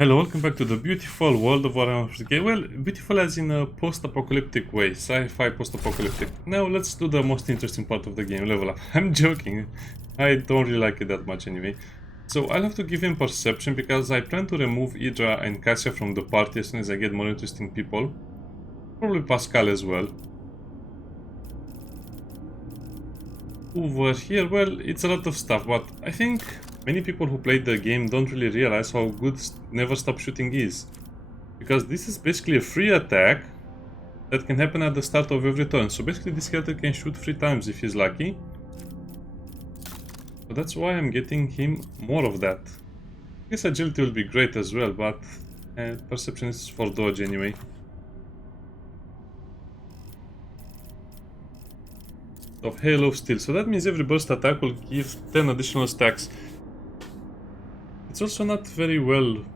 Hello, welcome back to the beautiful world of Warhammer 40k. Well, beautiful as in a post-apocalyptic way, sci-fi post-apocalyptic. Now let's do the most interesting part of the game, level up. I'm joking, I don't really like it that much anyway. So I'll have to give him perception because I plan to remove Idra and Cassia from the party as soon as I get more interesting people. Probably Pascal as well. Over here, well, it's a lot of stuff, but I think many people who played the game don't really realize how good Never Stop Shooting is. Because this is basically a free attack that can happen at the start of every turn. So basically this character can shoot 3 times if he's lucky. So that's why I'm getting him more of that. I guess agility will be great as well, but perception is for dodge anyway. Of Hail of Steel, so that means every burst attack will give 10 additional stacks. It's also not very well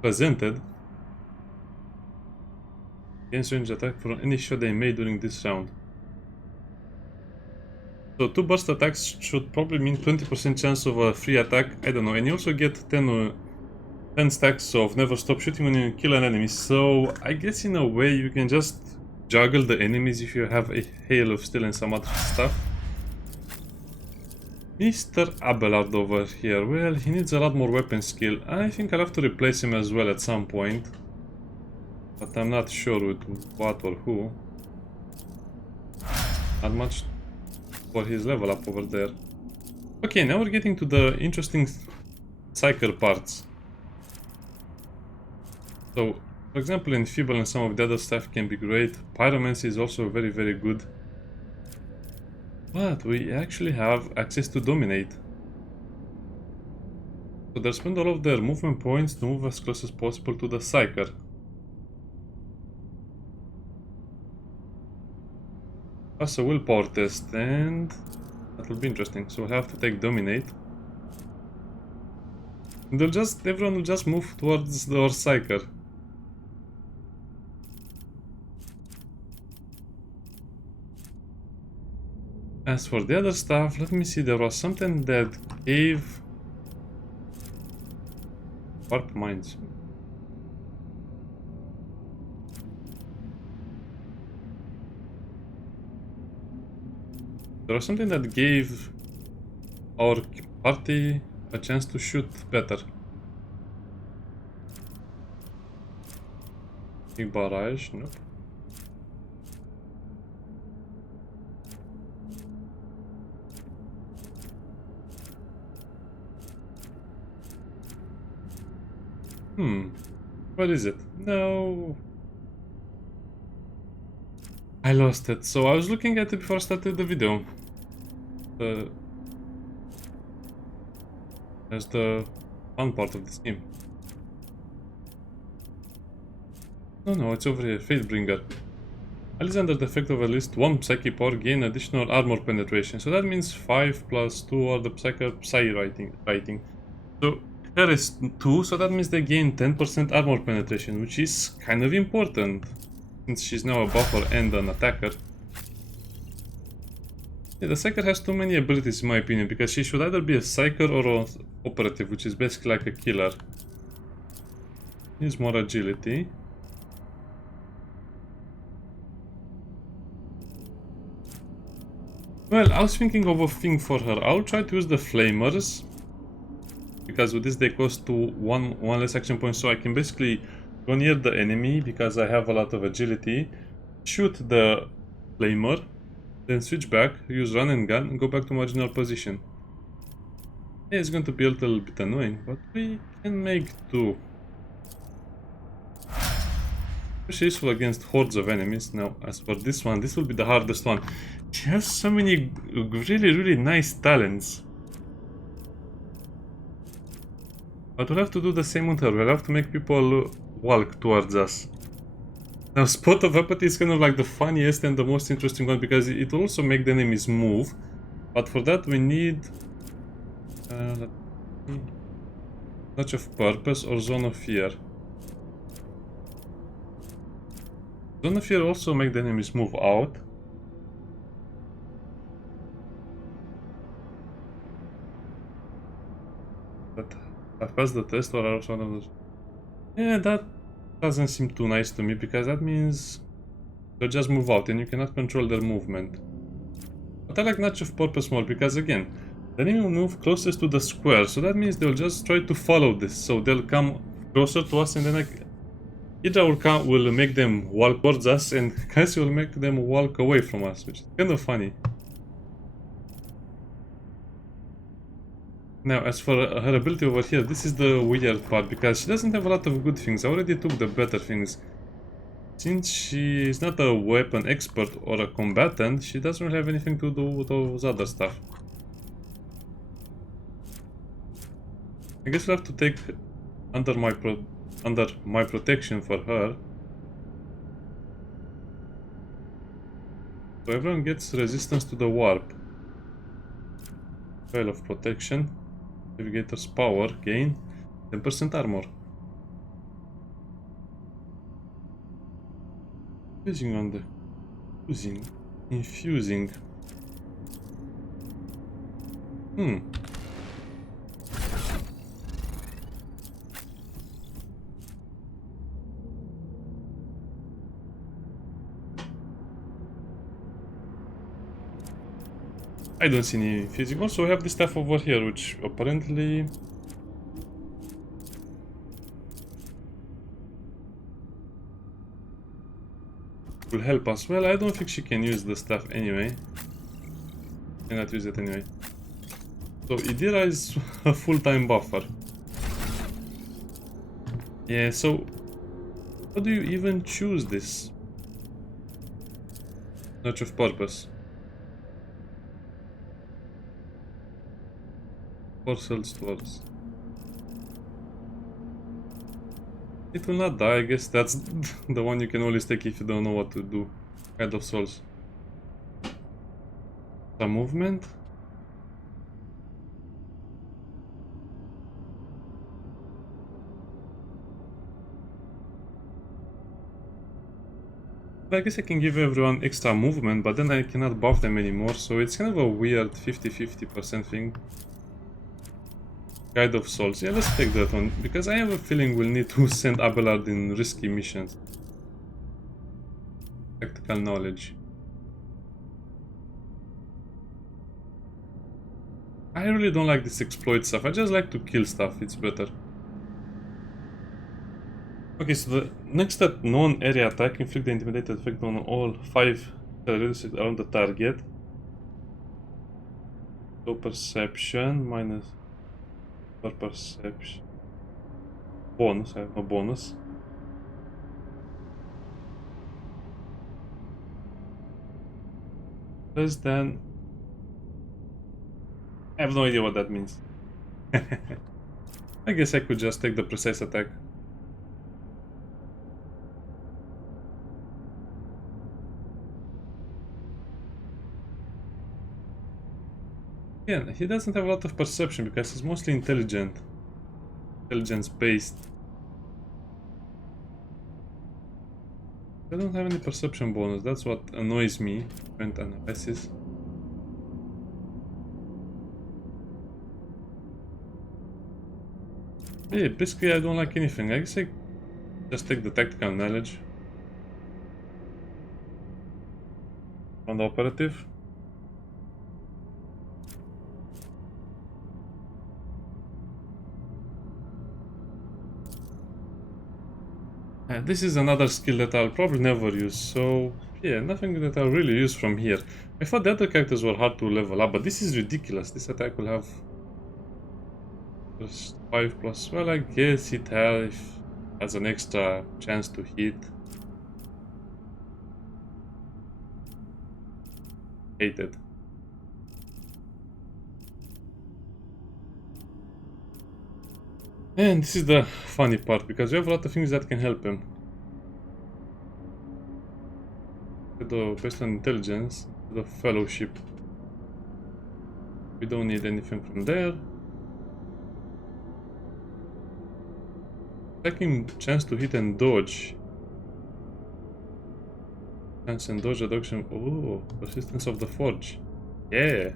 presented. Against range attack for any shot they made during this round. So 2 burst attacks should probably mean 20% chance of a free attack, I don't know, and you also get 10 stacks of Never Stop Shooting when you kill an enemy, so I guess in a way you can just juggle the enemies if you have a Hail of Steel and some other stuff. Mr. Abelard over here, well, he needs a lot more weapon skill. I think I'll have to replace him as well at some point. But I'm not sure with what or who. Not much for his level up over there. Okay, now we're getting to the interesting Psyker parts. So, for example, Enfeeble and some of the other stuff can be great. Pyromancy is also very, very good. But we actually have access to Dominate. So they'll spend all of their movement points to move as close as possible to the Psyker. Pass a willpower test, and that will be interesting. So we'll have to take Dominate. And everyone will just move towards our Psyker. As for the other stuff, let me see, there was something that gave Warp Minds. There was something that gave our party a chance to shoot better. Big barrage, nope. What is it? No. I lost it. So I was looking at it before I started the video. That's the fun part of this game. No, it's over here. Fatebringer. Allies under the effect of at least 1 Psyche power gain additional armor penetration. So that means 5 plus 2 or the Psy writing. So here is 2, so that means they gain 10% armor penetration, which is kind of important, since she's now a buffer and an attacker. Yeah, the Psyker has too many abilities in my opinion, because she should either be a Psyker or an operative, which is basically like a killer. Needs more agility. Well, I was thinking of a thing for her. I'll try to use the Flamers, because with this they cost to one less action point, so I can basically go near the enemy because I have a lot of agility, shoot the Flamer, then switch back, use run and gun, and go back to my original position. Yeah, it's going to be a little bit annoying, but we can make do. Especially useful against hordes of enemies. Now, as for this one, this will be the hardest one. She has so many really nice talents. But we'll have to do the same with her. We'll have to make people walk towards us. Now, Spot of Apathy is kind of like the funniest and the most interesting one, because it will also make the enemies move. But for that we need Touch of Purpose or Zone of Fear. Zone of Fear also make the enemies move out. But I've passed the test, or else one of those. Yeah, that doesn't seem too nice to me, because that means they'll just move out and you cannot control their movement. But I like Notch of Purpose more, because again, the enemy will move closest to the square, so that means they'll just try to follow this. So they'll come closer to us, and then Hydra will make them walk towards us, and Cassie will make them walk away from us, which is kind of funny. Now, as for her ability over here, this is the weird part, because she doesn't have a lot of good things. I already took the better things. Since she is not a weapon expert or a combatant, she doesn't really have anything to do with those other stuff. I guess we'll have to take under my protection for her. So everyone gets resistance to the warp. Coil of protection. Navigator's power gain 10% armor. Infusing on the infusing. I don't see any infusing. Also, we have this stuff over here, which apparently will help us. Well, I don't think she can use the stuff anyway. Cannot use it anyway. So Idira is a full-time buffer. Yeah, so how do you even choose this? Notch of Purpose. Porcel stores. It will not die, I guess that's the one you can always take if you don't know what to do. Kind of souls. Some movement. I guess I can give everyone extra movement, but then I cannot buff them anymore, so it's kind of a weird 50-50% thing. Guide of Souls. Yeah, let's take that one, because I have a feeling we'll need to send Abelard in risky missions. Tactical knowledge. I really don't like this exploit stuff. I just like to kill stuff. It's better. Okay, so the next step, non-area attack, inflict the intimidated effect on all 5 reduces around the target. So perception minus for perception. Bonus, I have no bonus. Less than. I have no idea what that means. I guess I could just take the precise attack. Again, he doesn't have a lot of perception because he's mostly intelligence based. I don't have any perception bonus, that's what annoys me. Prevent analysis. Yeah, basically I don't like anything. I guess I just take the tactical knowledge. On the operative. This is another skill that I'll probably never use, so yeah, nothing that I'll really use from here. I thought the other characters were hard to level up, but this is ridiculous. This attack will have plus 5 plus, well, I guess it has an extra chance to hit. Hated. And this is the funny part, because we have a lot of things that can help him. Based on intelligence, the fellowship. We don't need anything from there. Second chance to hit and dodge. Chance and dodge reduction. Oh, persistence of the forge. Yeah.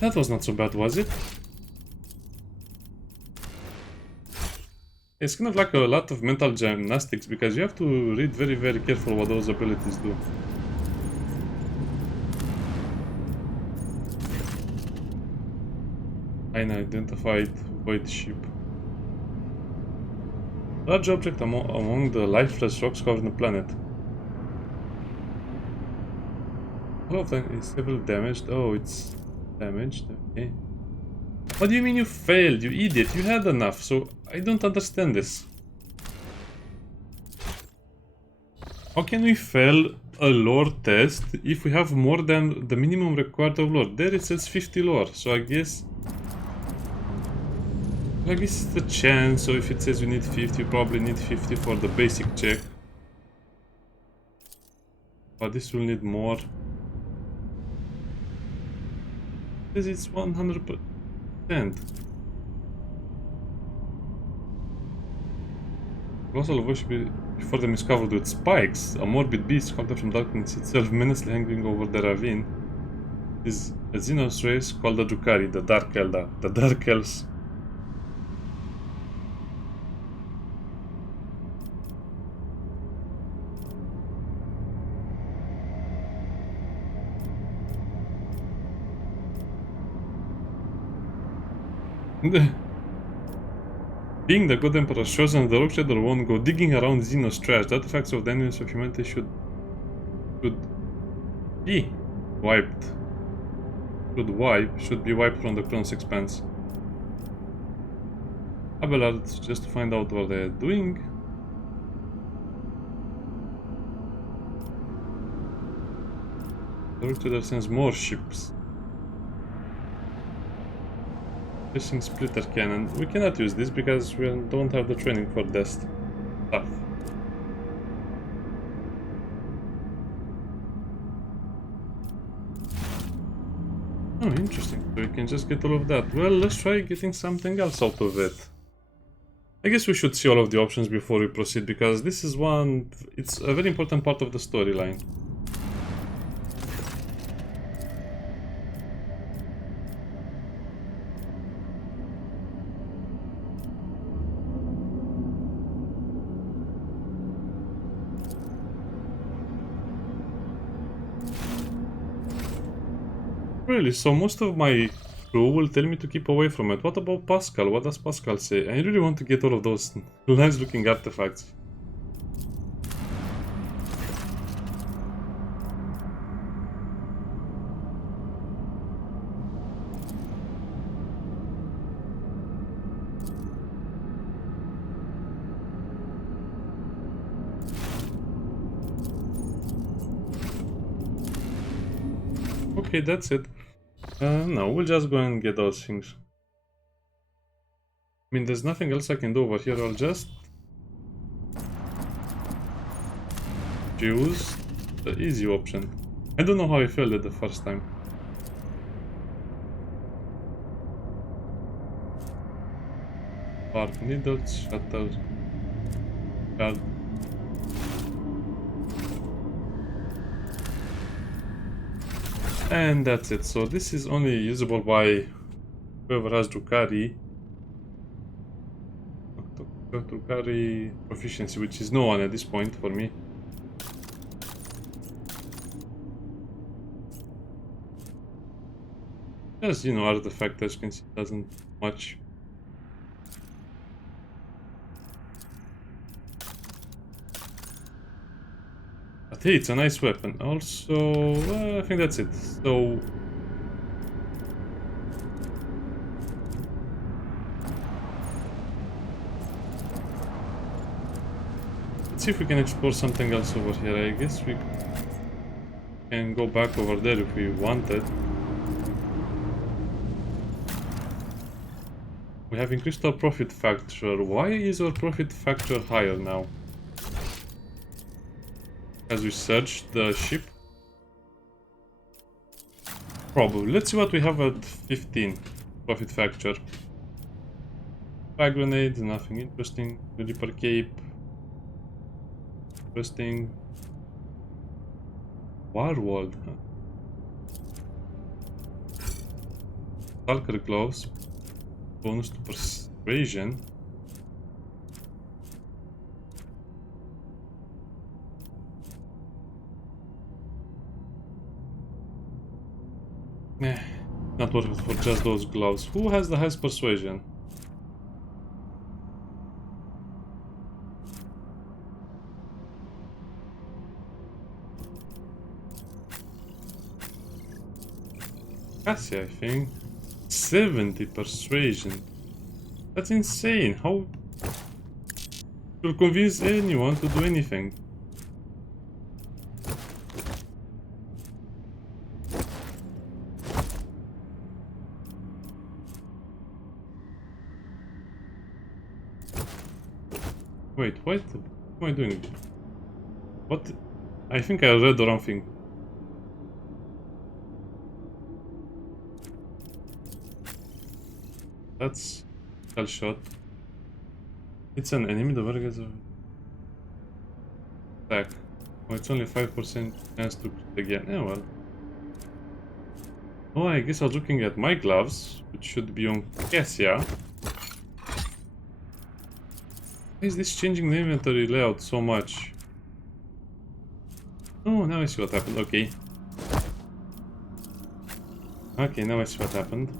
That was not so bad, was it? It's kind of like a lot of mental gymnastics because you have to read very, very careful what those abilities do. Unidentified Voidship. Large object among the lifeless rocks covering the planet. All of them is heavily damaged. Oh, it's damaged. Okay. What do you mean you failed, you idiot? You had enough, so I don't understand this. How can we fail a lore test if we have more than the minimum required of lore? There it says 50 lore, so I guess it's a chance, so if it says we need 50, you probably need 50 for the basic check. But this will need more. This is 100%. Colossal Voidship before them is covered with spikes. A morbid beast comes from darkness itself, menacingly hanging over the ravine. Is a Xenos race called the Drukhari, the Dark Elder, the Dark Elves. Being the good emperor shows and the rock shader won't go digging around Xenos trash. The artifacts of the enemies of humanity should be wiped. Should be wiped from the Chronos Expanse. Abelard, just to find out what they're doing. The rock shader sends more ships. Fishing splitter cannon. We cannot use this because we don't have the training for this stuff. Oh, interesting. So we can just get all of that. Well, let's try getting something else out of it. I guess we should see all of the options before we proceed because this is it's a very important part of the storyline. Really, so most of my crew will tell me to keep away from it. What about Pascal? What does Pascal say? I really want to get all of those nice looking artifacts. Okay, that's it. No, we'll just go and get those things. I mean, there's nothing else I can do over here. I'll just choose the easy option. I don't know how I failed it the first time. Spark needles, shuttle, card. And that's it. So this is only usable by whoever has Drukhari. Drukhari proficiency, which is no one at this point for me. Just, artifact, as you can see, doesn't much. But hey, it's a nice weapon. Also, I think that's it. So let's see if we can explore something else over here. I guess we can go back over there if we wanted. We have increased our profit factor. Why is our profit factor higher now? As we search the ship? Probably. Let's see what we have at 15 profit factor. Flag grenades, nothing interesting. Reaper cape. Interesting. Warwald. Stalker gloves. Bonus to persuasion. not worth it for just those gloves. Who has the highest persuasion? Cassie, I think. 70 persuasion. That's insane. How to convince anyone to do anything? Wait, what am I doing? What? I think I read the wrong thing. That's a shot. It's an enemy, the target attack. Oh, it's only 5% chance to crit again. Yeah, well. Oh, I guess I was looking at my gloves, which should be on Cassia. Why is this changing the inventory layout so much? Oh, now I see what happened. Okay. Okay, now I see what happened.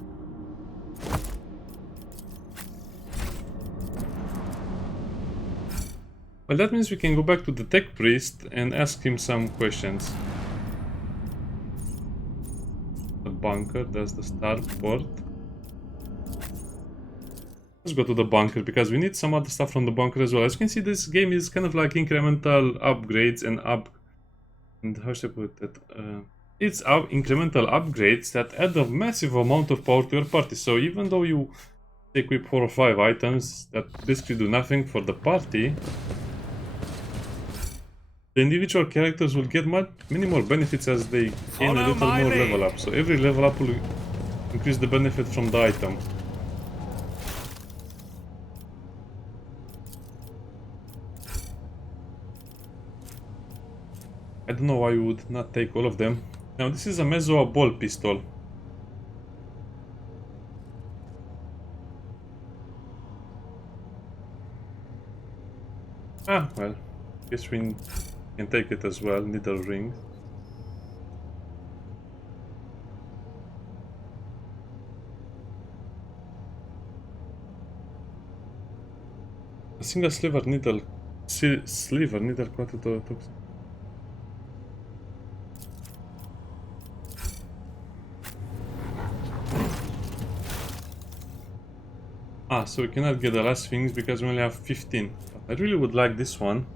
Well, that means we can go back to the tech priest and ask him some questions. The bunker, that's the starport. Let's go to the bunker because we need some other stuff from the bunker as well. As you can see, this game is kind of like incremental upgrades and how should I put it? It's incremental upgrades that add a massive amount of power to your party. So even though you equip 4 or 5 items that basically do nothing for the party, the individual characters will get many more benefits as they gain a little more level up. So every level up will increase the benefit from the item. I don't know why you would not take all of them. Now this is a Mezzo ball pistol. Ah, well, guess we can take it as well. Needle ring. A single sliver needle. Sliver needle quite toxic. Ah, so we cannot get the last things because we only have 15. I really would like this one.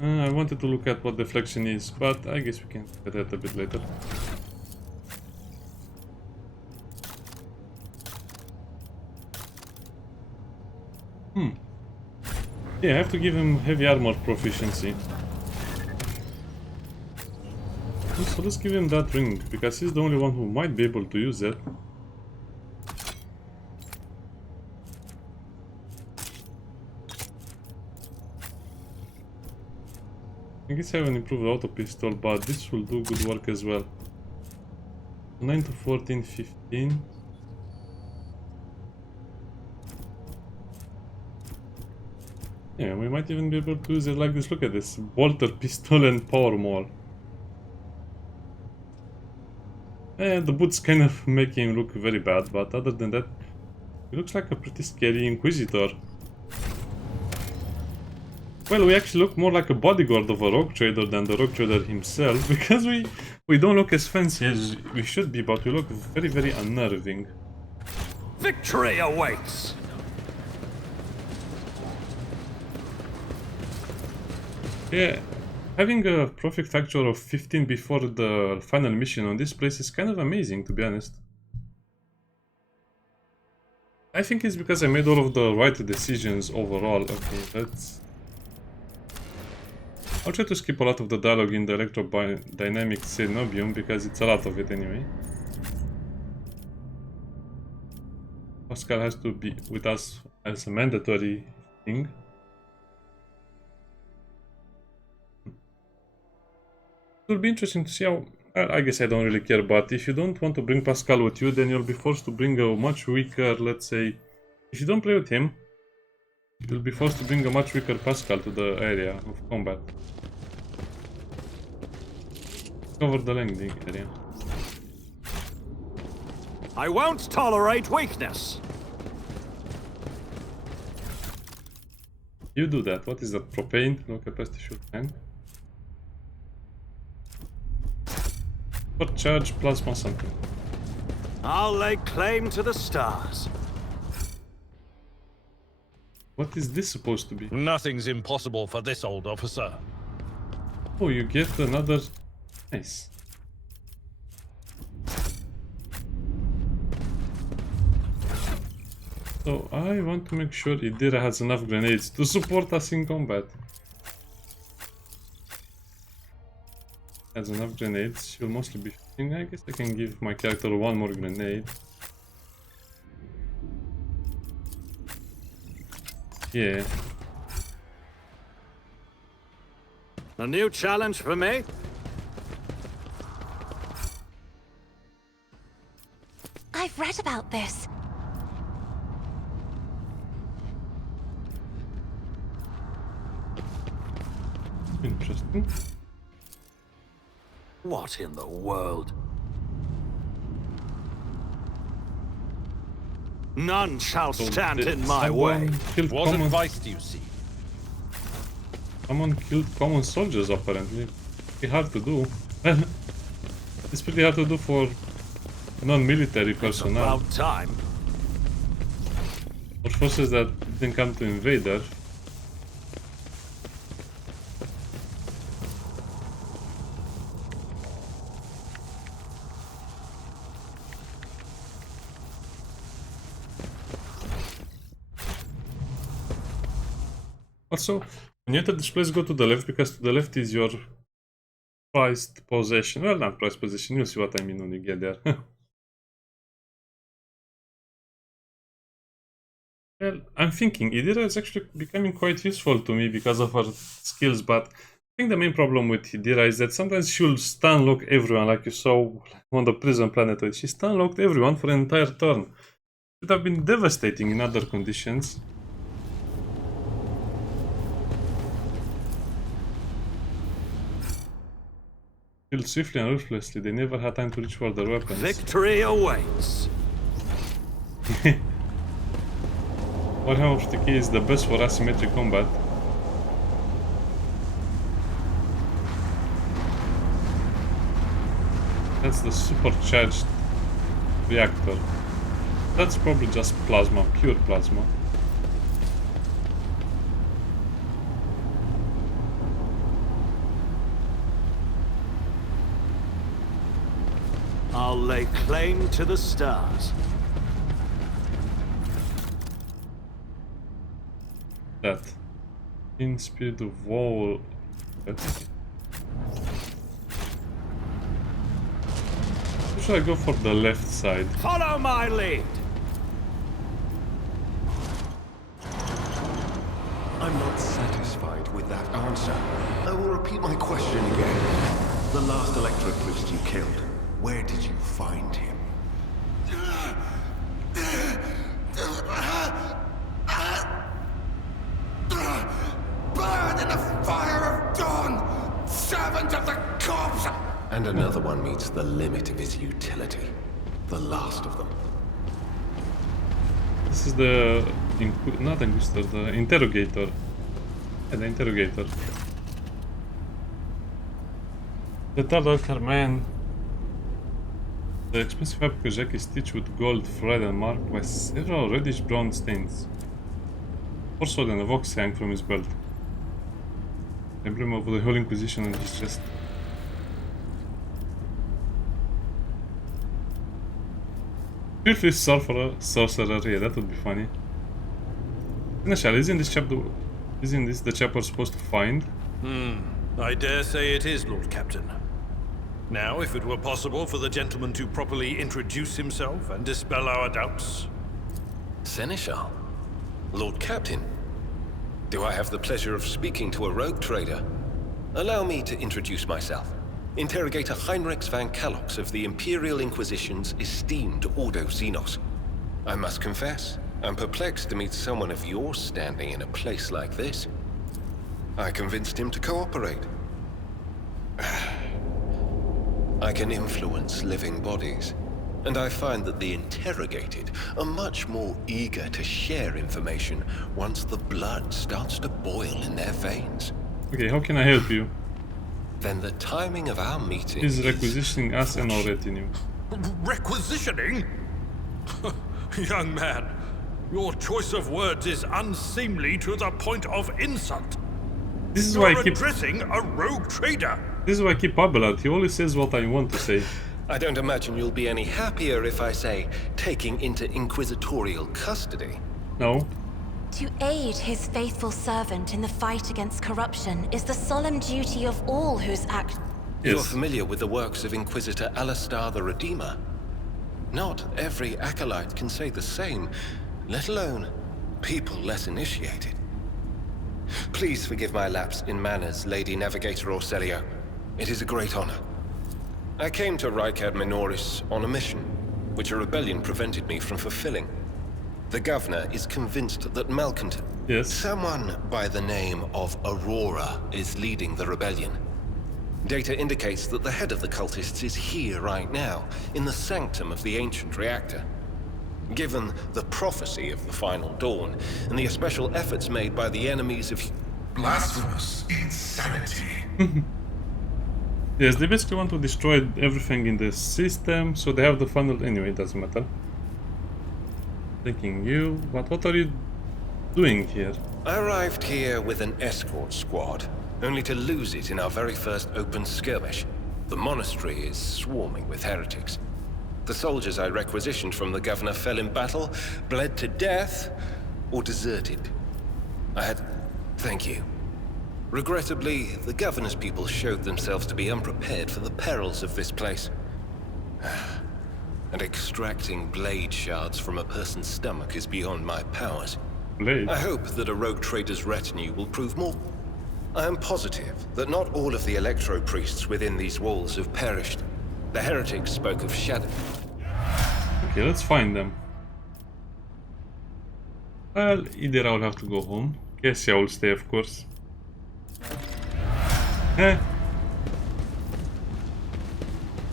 I wanted to look at what deflection is, but I guess we can get that a bit later. Yeah, I have to give him heavy armor proficiency. So let's give him that ring, because he's the only one who might be able to use it. I guess I haven't improved the auto pistol, but this will do good work as well. 9 to 14, 15. Yeah, we might even be able to use it like this. Look at this. Bolter pistol and power maul. The boots kind of make him look very bad, but other than that, he looks like a pretty scary Inquisitor. Well, we actually look more like a bodyguard of a rogue trader than the rogue trader himself, because we don't look as fancy as we should be, but we look very, very unnerving. Victory awaits! Yeah, having a profit factor of 15 before the final mission on this place is kind of amazing, to be honest. I think it's because I made all of the right decisions overall. Okay, I'll try to skip a lot of the dialogue in the electrodynamic Cenobium, because it's a lot of it anyway. Pascal has to be with us as a mandatory thing. It will be interesting to see how I guess I don't really care, but if you don't want to bring Pascal with you, then you'll be forced to bring a much weaker, let's say, if you don't play with him, you'll be forced to bring a much weaker Pascal to the area of combat. Cover the landing area. I won't tolerate weakness. You do that. What is that? Propane? Low capacity fuel tank. What charge? Plasma something. I'll lay claim to the stars. What is this supposed to be? Nothing's impossible for this old officer. Oh, you get another... Nice. So, I want to make sure Idira has enough grenades to support us in combat. Has enough grenades, she'll mostly be shooting. I guess I can give my character one more grenade. Yeah. A new challenge for me? I've read about this. Interesting. What in the world? None shall stand in my way. What advice do you seek? Someone killed common soldiers, apparently. Pretty hard to do. It's pretty hard to do for non-military personnel. About time. For forces that didn't come to invade Earth. Also, when you enter this place, go to the left, because to the left is your prized possession. Well, not prized possession, you'll see what I mean when you get there. Well, I'm thinking Idira is actually becoming quite useful to me because of her skills, but I think the main problem with Idira is that sometimes she'll stun lock everyone, like you saw on the prison planet where she stun locked everyone for an entire turn. It would have been devastating in other conditions. Killed swiftly and ruthlessly, they never had time to reach for their weapons. Victory awaits. Warhammer 40k is the best for asymmetric combat. That's the supercharged reactor. That's probably just plasma, pure plasma. I'll lay claim to the stars. That. In spirit of wall. Should I go for the left side? Follow my lead. I'm not satisfied with that answer. I will repeat my question again. The last electro-priest you killed, where did you find him? Burn in the fire of dawn! Servant of the corpse! And another one meets the limit of his utility. The last of them. This is the... not Inquisitor, the Interrogator. Yeah, the Interrogator. The third altar man. The expensive fabric jacket is stitched with gold thread and marked by several reddish-brown stains. Also, then a vox hang from his belt. Emblem of the Holy Inquisition on his chest. Filthy sorcerer, yeah, that would be funny. Initially, isn't this the chap we're supposed to find? I dare say it is, Lord Captain. Now, if it were possible for the gentleman to properly introduce himself and dispel our doubts. Seneschal? Lord Captain? Do I have the pleasure of speaking to a rogue trader? Allow me to introduce myself. Interrogator Heinrich van Kalox of the Imperial Inquisition's esteemed Ordo Xenos. I must confess, I'm perplexed to meet someone of your standing in a place like this. I convinced him to cooperate. I can influence living bodies, and I find that the interrogated are much more eager to share information once the blood starts to boil in their veins. Okay, how can I help you? Then the timing of our meeting He's requisitioning us and our retinue. Requisitioning? Young man, your choice of words is unseemly to the point of insult. This is why You're I keep addressing a rogue trader. This is why I keep Abelard. He always says what I want to say. I don't imagine you'll be any happier if I say taking into inquisitorial custody. No. To aid his faithful servant in the fight against corruption is the solemn duty of all whose act. You're Yes. familiar with the works of Inquisitor Alistar the Redeemer. Not every acolyte can say the same, let alone people less initiated. Please forgive my lapse in manners, Lady Navigator Orselio. It is a great honor. I came to Rykad Minoris on a mission, which a rebellion prevented me from fulfilling. The governor is convinced that malcontent, Yes. someone by the name of Aurora, is leading the rebellion. Data indicates that the head of the cultists is here right now, in the Sanctum of the ancient reactor. Given the prophecy of the final dawn, and the special efforts made by the enemies of... Blasphemous insanity. Yes, they basically want to destroy everything in the system, so they have the funnel. Anyway, it doesn't matter. Taking you. But what are you doing here? I arrived here with an escort squad, only to lose it in our very first open skirmish. The monastery is swarming with heretics. The soldiers I requisitioned from the governor fell in battle, bled to death, or deserted. Thank you. Regrettably, the governor's people showed themselves to be unprepared for the perils of this place. And extracting blade shards from a person's stomach is beyond my powers. Blade. I hope that a rogue trader's retinue will prove more. I am positive that not all of the electro-priests within these walls have perished. The heretics spoke of shadow. Okay, let's find them. Well, either I'll have to go home. Yes, I will stay, of course.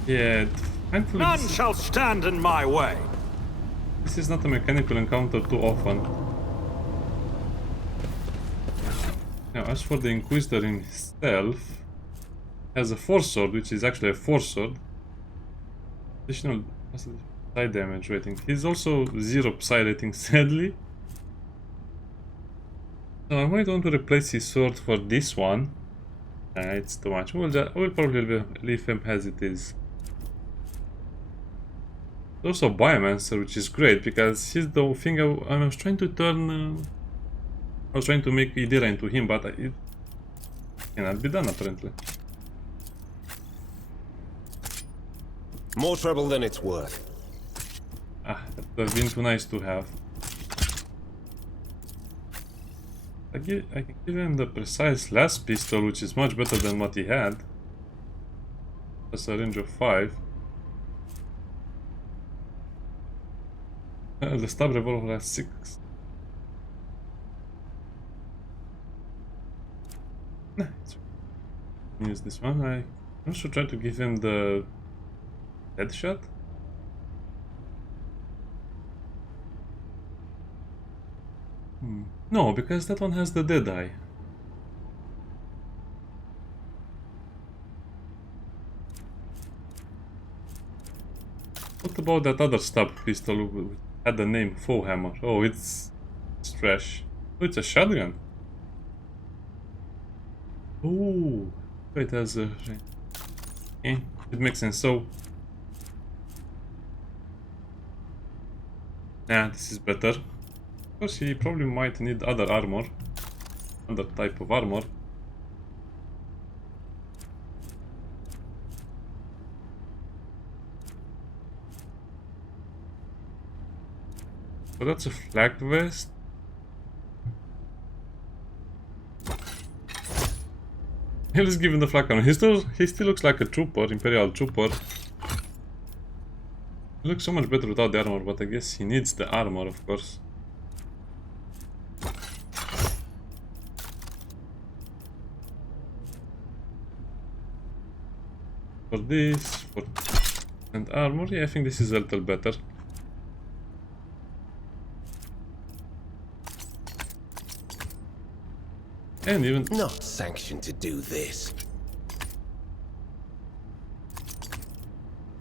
Yeah, thankfully None shall stand in my way. this is not a mechanical encounter too often. Now, as for the Inquisitor himself, has a force sword, which is actually a force sword. Additional psi damage rating. He's also 0 psi rating, sadly. So I might want to replace his sword for this one. It's too much. We'll probably leave him as it is. Also Biomancer, which is great because he's the thing I was trying to turn. I was trying to make Idira into him, but it cannot be done apparently. More trouble than it's worth. Ah, that would have been too nice to have. I can give him the precise last pistol, which is much better than what he had. That's a range of 5. The stab revolver has 6. Nah, it's okay. Use this one. I also try to give him the headshot. No, because that one has the dead eye. What about that other stab pistol which had the name Warhammer? Oh, it's trash. Oh, it's a shotgun. Oh, it has a... Okay, it makes sense. So... Nah, this is better. Of course, he probably might need other armor. Other type of armor. So that's a flak vest. Hey, let's give him the flak armor. He still looks like a trooper, Imperial trooper. He looks so much better without the armor, but I guess he needs the armor, of course. For this, for and armor, yeah, I think this is a little better. And even Not sanctioned to do this.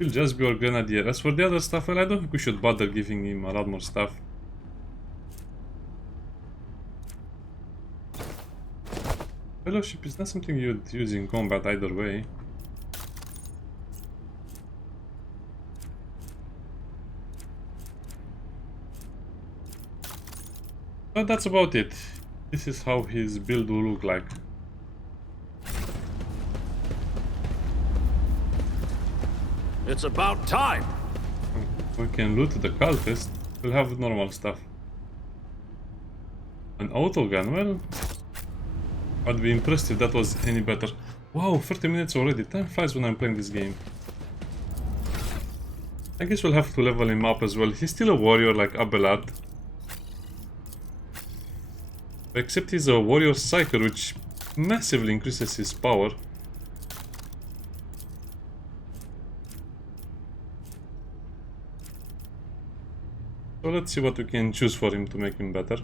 he'll just be our grenadier. As for the other stuff, well, I don't think we should bother giving him a lot more stuff. Fellowship is not something you'd use in combat either way. But that's about it. This is how his build will look like. It's about time. We can loot the cultist. We'll have normal stuff. An autogun, well, I'd be impressed if that was any better. Wow, 30 minutes already. Time flies when I'm playing this game. I guess we'll have to level him up as well. He's still a warrior like Abelard. Except he's a warrior psyker, which massively increases his power. So let's see what we can choose for him to make him better.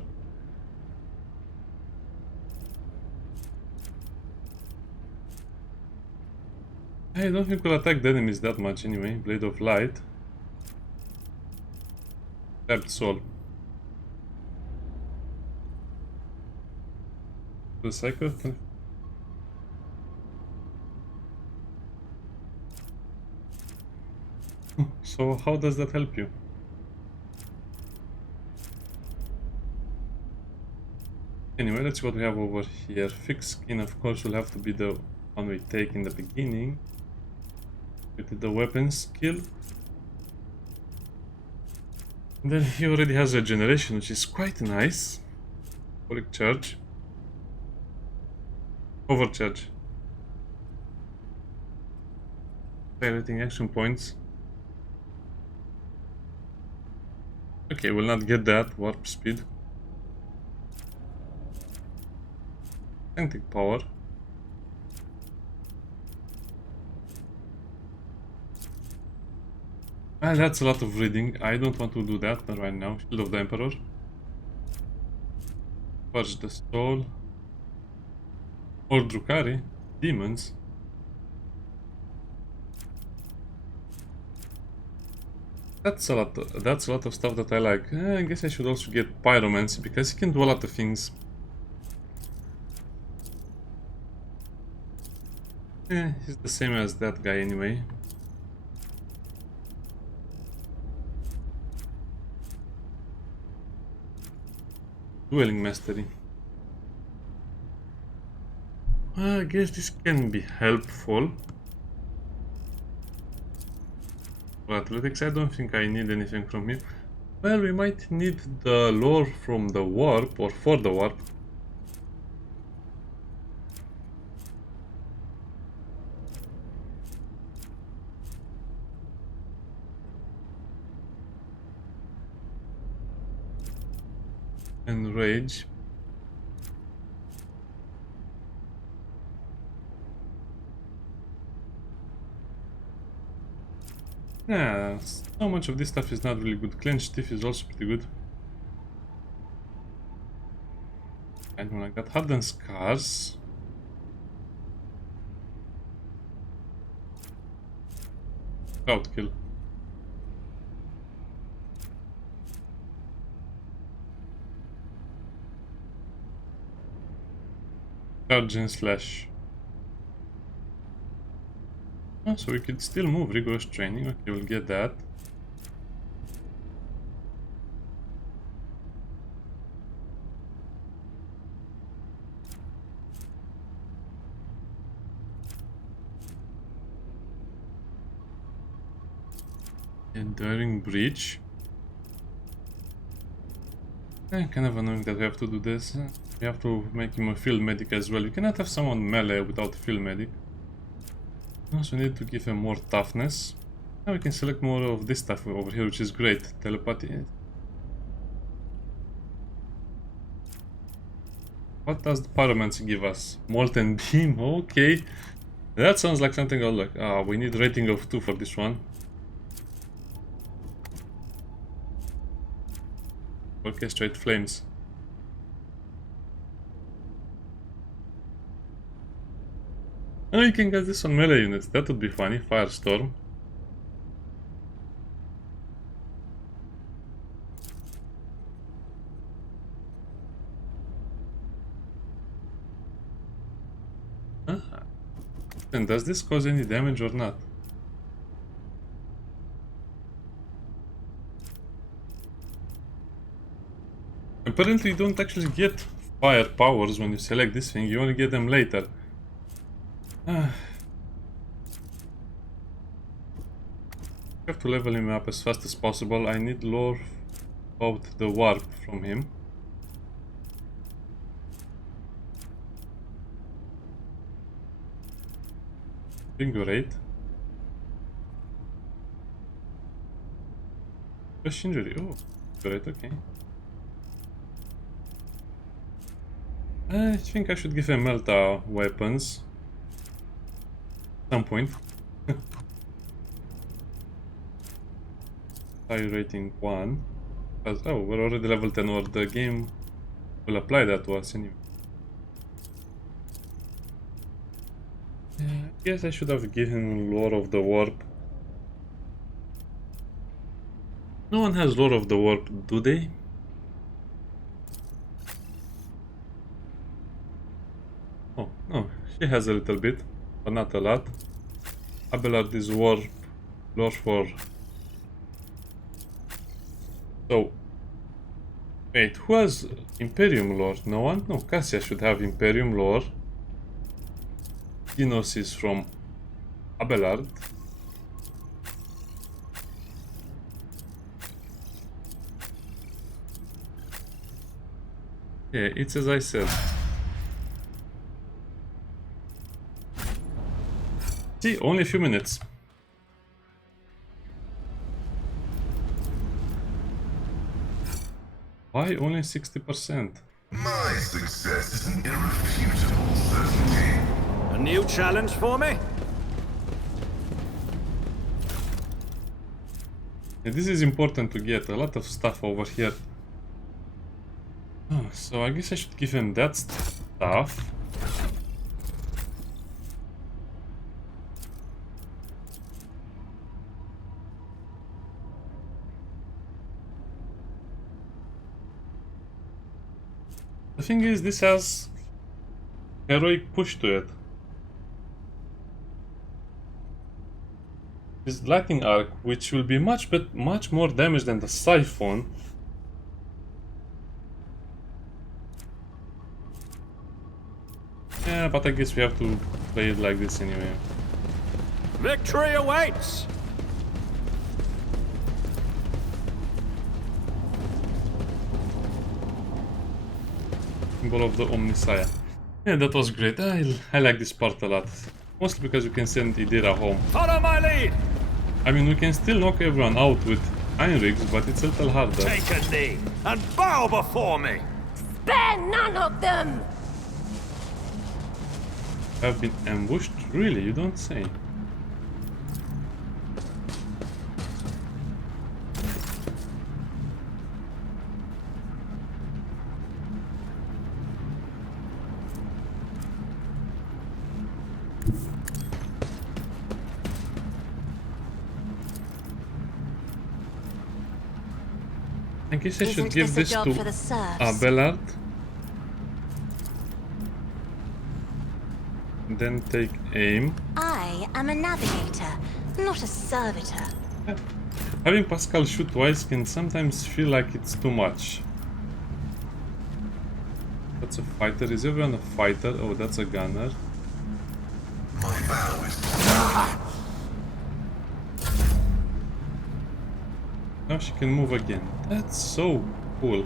I don't think we'll attack the enemies that much anyway. Blade of Light. Tapped Soul. The Psycho? So how does that help you? Anyway, let's see what we have over here. Fixed skin, of course, will have to be the one we take in the beginning. With the weapon skill. And then he already has regeneration, which is quite nice. Holic charge. Overcharge. Piloting action points. Okay, we'll not get that. Warp speed. Kinetic power. Well, that's a lot of reading. I don't want to do that right now. Shield of the Emperor. Purge the Soul. Or Drukhari. Demons. That's a lot of stuff that I like. I guess I should also get Pyromancy because he can do a lot of things. He's the same as that guy anyway. Dueling Mastery. I guess this can be helpful. For athletics, I don't think I need anything from him. Well, we might need the lore from the warp, or for the warp. And rage. Yeah, so much of this stuff is not really good. Clenched teeth is also pretty good. I don't like that. Hardened scars. Crowd kill. Charge and slash. Oh, so we could still move rigorous training. Okay, we'll get that. Enduring breach. Kind of annoying that we have to do this. We have to make him a field medic as well. You cannot have someone melee without a field medic. We also need to give him more toughness. Now we can select more of this stuff over here, which is great. Telepathy. What does the pyromancy give us? Molten beam, okay. That sounds like something I'll like. We need rating of 2 for this one. Orchestrate flames. Oh, you can get this on melee units. That would be funny. Firestorm. And does this cause any damage or not? Apparently you don't actually get fire powers when you select this thing, you only get them later. I have to level him up as fast as possible. I need lore about the warp from him. Invigorate. Crush injury. Oh, great, okay. I think I should give him Melta weapons. At some point. High rating 1. Oh, we're already level 10, or the game will apply that to us anyway. I guess I should have given Lore of the Warp. No one has Lore of the Warp, do they? Oh, no, she has a little bit, but not a lot. Abelard is Warp, Lore for... So... Wait, who has Imperium Lore? No one? No, Cassia should have Imperium Lore. Dinos is from Abelard. Yeah, it's as I said. See, only a few minutes. Why only 60%? My success is an irrefutable certainty. A new challenge for me? Yeah, this is important to get. A lot of stuff over here. Oh, so I guess I should give him that stuff. The thing is, this has heroic push to it. This lightning arc, which will be much more damage than the siphon. Yeah, but I guess we have to play it like this anyway. Victory awaits! Symbol of the Omnisaya. Yeah, that was great. I like this part a lot. Mostly because you can send Idira home. Follow my lead! I mean, we can still knock everyone out with iron rigs, but it's a little harder. Take a knee and bow before me! Spare none of them! Have been ambushed? Really? You don't say. I guess I should give this to Abelard. Then take aim. I am a navigator, not a servitor. Yeah. Having Pascal shoot twice can sometimes feel like it's too much. That's a fighter. Is everyone a fighter? Oh, that's a gunner. My vow is Now she can move again. That's so cool.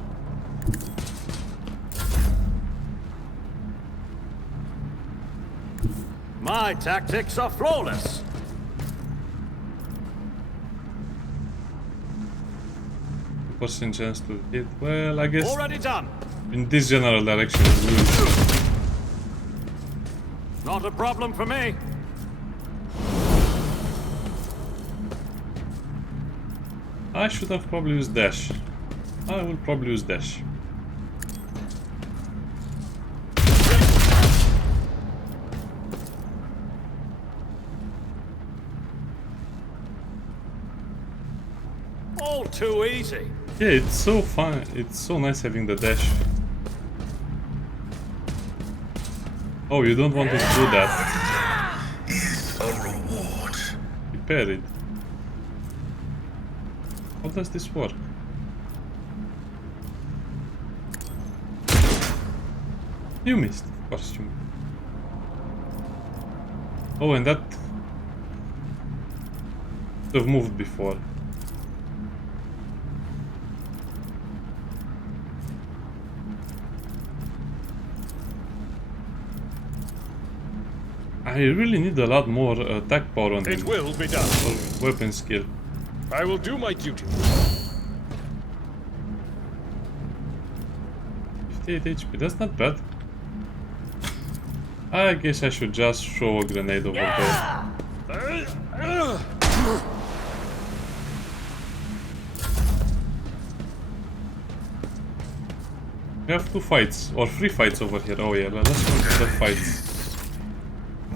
My tactics are flawless. % chance to hit. Well, I guess Already done. in this general direction we lose. Not a problem for me. I should have probably used dash. I will probably use dash. All too easy. Yeah, it's so fun. It's so nice having the dash. Oh, you don't want to do that. Is a reward. He parried. How does this work? You missed. Of course you missed. Oh, and that should have moved before. I really need a lot more attack power on him. It will be done. Or weapon skill. I will do my duty. 58 HP, that's not bad. I guess I should just throw a grenade over there. We have 2 fights, or 3 fights over here. Oh yeah, let's go to the fights.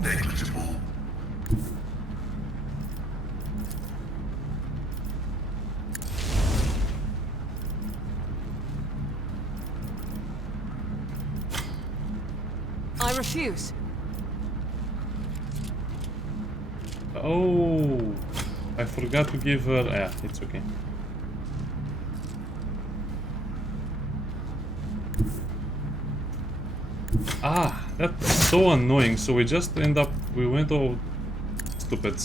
Negligible. I refuse. Oh, I forgot to give her. Yeah, it's okay. Ah, that's so annoying. So we just end up. We went all stupid.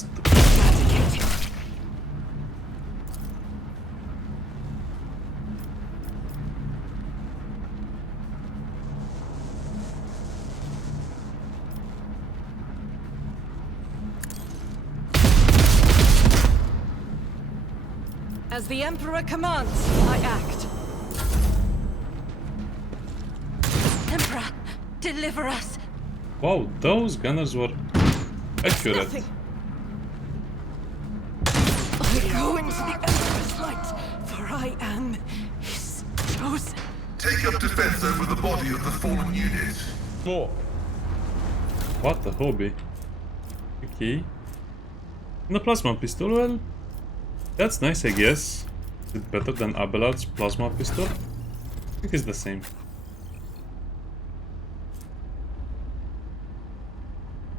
As the Emperor commands, I act. Emperor, deliver us. Wow, those gunners were accurate. Nothing. I go into the Emperor's light, for I am his chosen. Take up defense over the body of the fallen unit. More. What a hobby. Okay. And the plasma pistol, well, that's nice, I guess. Is it better than Abelard's plasma pistol? I think it's the same.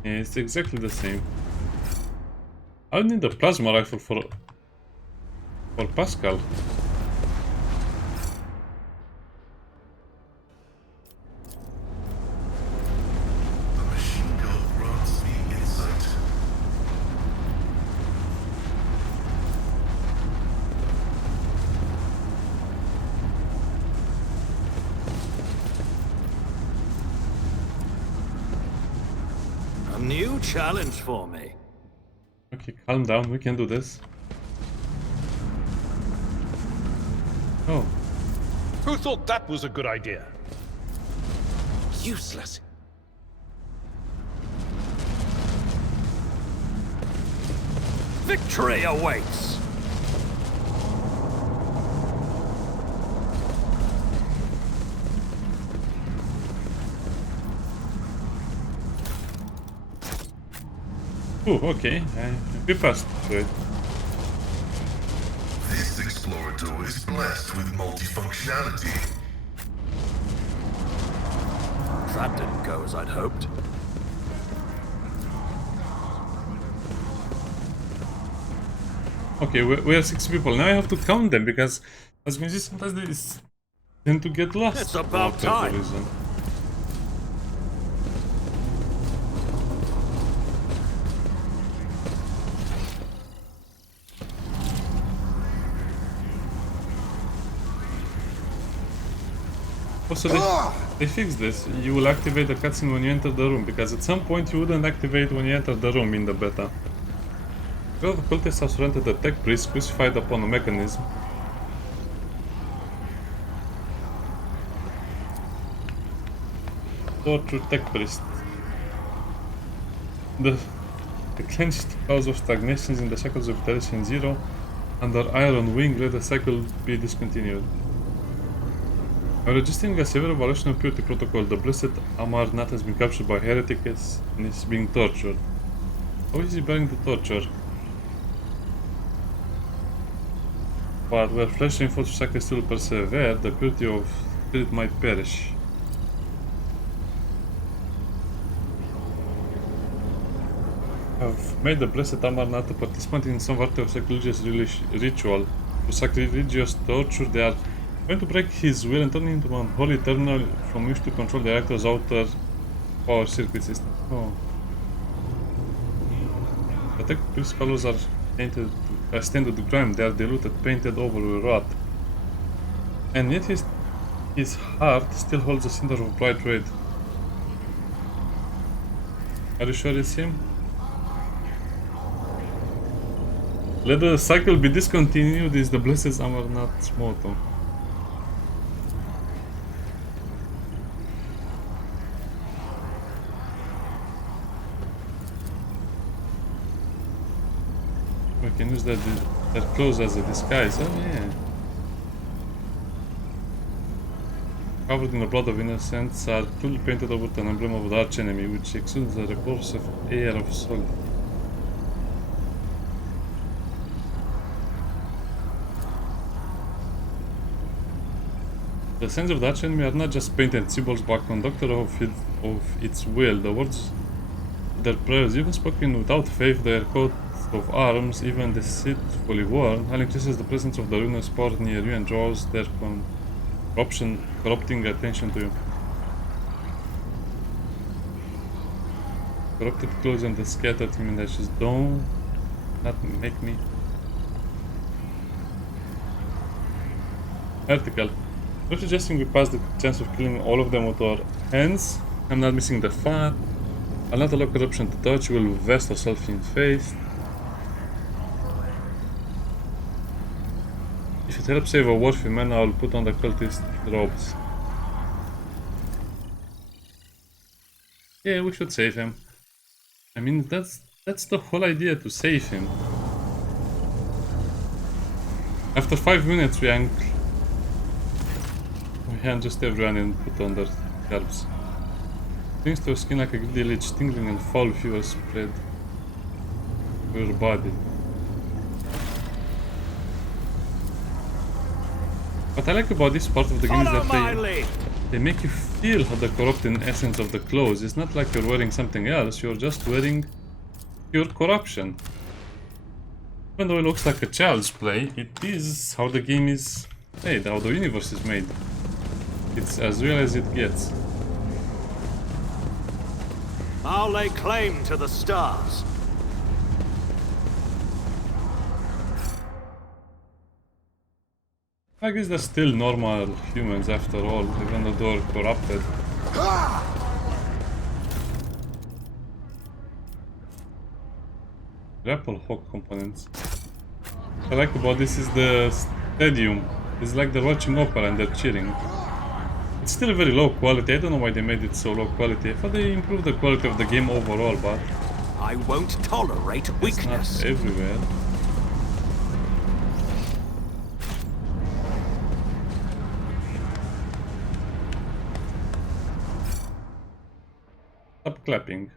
Yeah, it's exactly the same. I would need a plasma rifle for Pascal. The machine gun grants me insight. A new challenge for me. Okay, calm down, we can do this. Oh, Who thought that was a good idea? Useless. Victory awaits. ooh, okay, we passed through it. This explorator is blessed with multifunctionality. That didn't go as I'd hoped. Okay, we are 6 people. Now I have to count them because, as you can see, sometimes they tend to get lost. It's about for whatever time. reason. Also, They fixed this. You will activate the cutscene when you enter the room, because at some point you wouldn't activate when you enter the room in the beta. Well, the cultists have surrounded the tech priest crucified upon a mechanism. Torture tech priest. The clenched house of stagnations in the shackles of Iteration Zero under Iron Wing, let the cycle be discontinued. I'm registering a severe violation of purity protocol. The blessed Amarnath has been captured by heretics and is being tortured. How is he bearing the torture? But where flesh reinforced sacrifice still persevere, the purity of spirit might perish. I've made the blessed Amarnath a participant in some sort of sacrilegious ritual. To sacrilegious torture, they are going to break his will and turn him into an unholy eternal from which to control the reactor's outer power circuit system. Oh. The tech priest's colors are stained with grime. They are diluted, painted over with rot. And yet his heart still holds a cinder of bright red. Are you sure it's him? Let the cycle be discontinued is the blessed Amarnath's motto. We can use their clothes as a disguise. Oh yeah. Covered in the blood of innocents are clearly painted over with an emblem of the arch enemy, which exudes a repulsive air of solid. The signs of the arch enemy are not just painted symbols, but conductor of its will. The words, their prayers, even spoken without faith, their coat of arms, even deceitfully worn, all increases the presence of the ruinous power near you and draws their corrupting attention to you. Corrupted clothes and the scattered human ashes. Don't not make me. Vertical. Not suggesting we pass the chance of killing all of them with our hands. I'm not missing the fat. I'll not allow corruption to touch. You will vest yourself in faith. If it helps save a worthy man, I will put on the cultist robes. Yeah, we should save him. I mean, that's the whole idea, to save him. After 5 minutes, we hand just everyone and put on their garbs. Brings to your skin like a greedy lich, tingling and foul fever spread through your body. What I like about this part of the game is that they make you feel the corrupting essence of the clothes. It's not like you're wearing something else, you're just wearing pure corruption. Even though it looks like a child's play, it is how the game is made, how the universe is made. It's as real as it gets. I'll lay claim to the stars. I guess they're still normal humans after all, even though they're corrupted. Grapple hook components. What I like about this is the stadium. It's like they're watching opera and they're cheering. It's still very low quality. I don't know why they made it so low quality. I thought they improved the quality of the game overall, but I won't tolerate weakness. It's not everywhere. Stop clapping.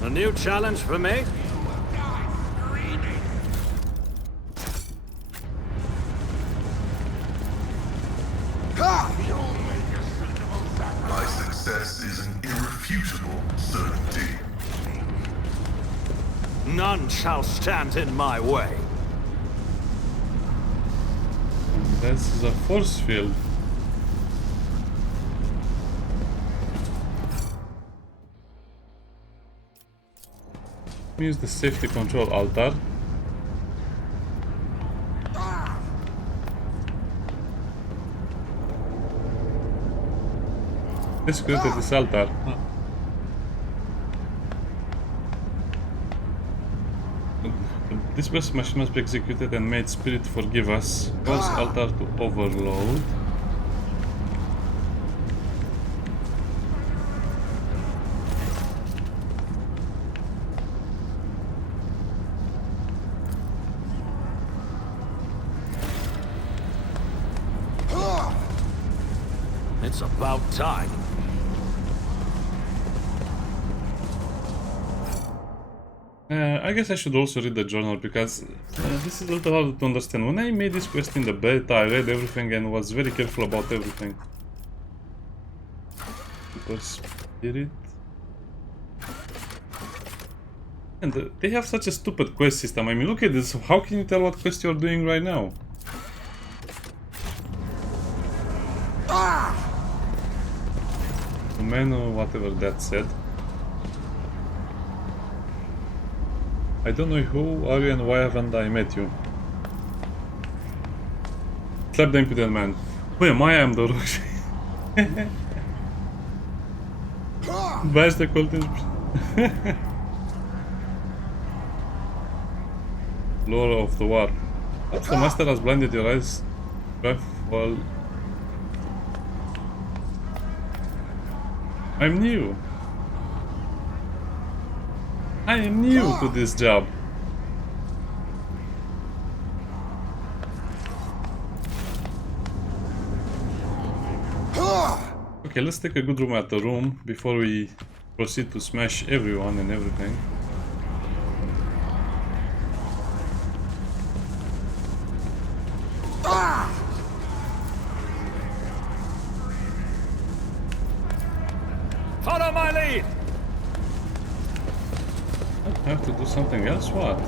A new challenge for me? My success is an irrefutable certainty. None shall stand in my way. This is a force field. Let me use the safety control altar. Let's create this altar. This person must be executed and made spirit forgive us. Cause altar to overload. It's about time. I guess I should also read the journal because this is a little hard to understand. When I made this quest in the beta, I read everything and was very careful about everything. Super spirit. And they have such a stupid quest system. I mean, look at this. How can you tell what quest you're doing right now? Menu, whatever that said. I don't know who are you and why haven't I met you. Slap the impudent man. Who am I? I'm the Rook. Bash the cultist. Lore of the war. Perhaps the master has blinded your eyes. Well, I'm new. I am new to this job. Okay, let's take a good room at the room before we proceed to smash everyone and everything. Follow my lead! I have to do something else? What?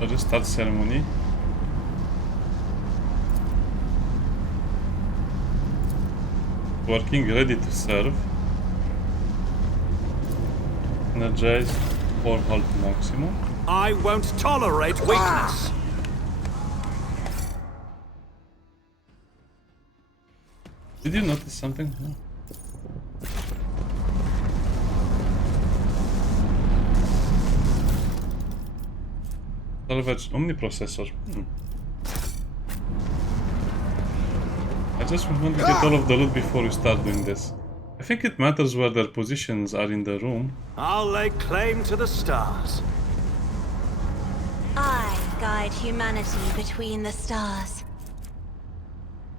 I'll just start ceremony. Working, ready to serve. Energize or halt maximum. I won't tolerate weakness. Did you notice something? No. Salvage omniprocessor. I just want to get all of the loot before we start doing this. I think it matters where their positions are in the room. I'll lay claim to the stars. I guide humanity between the stars.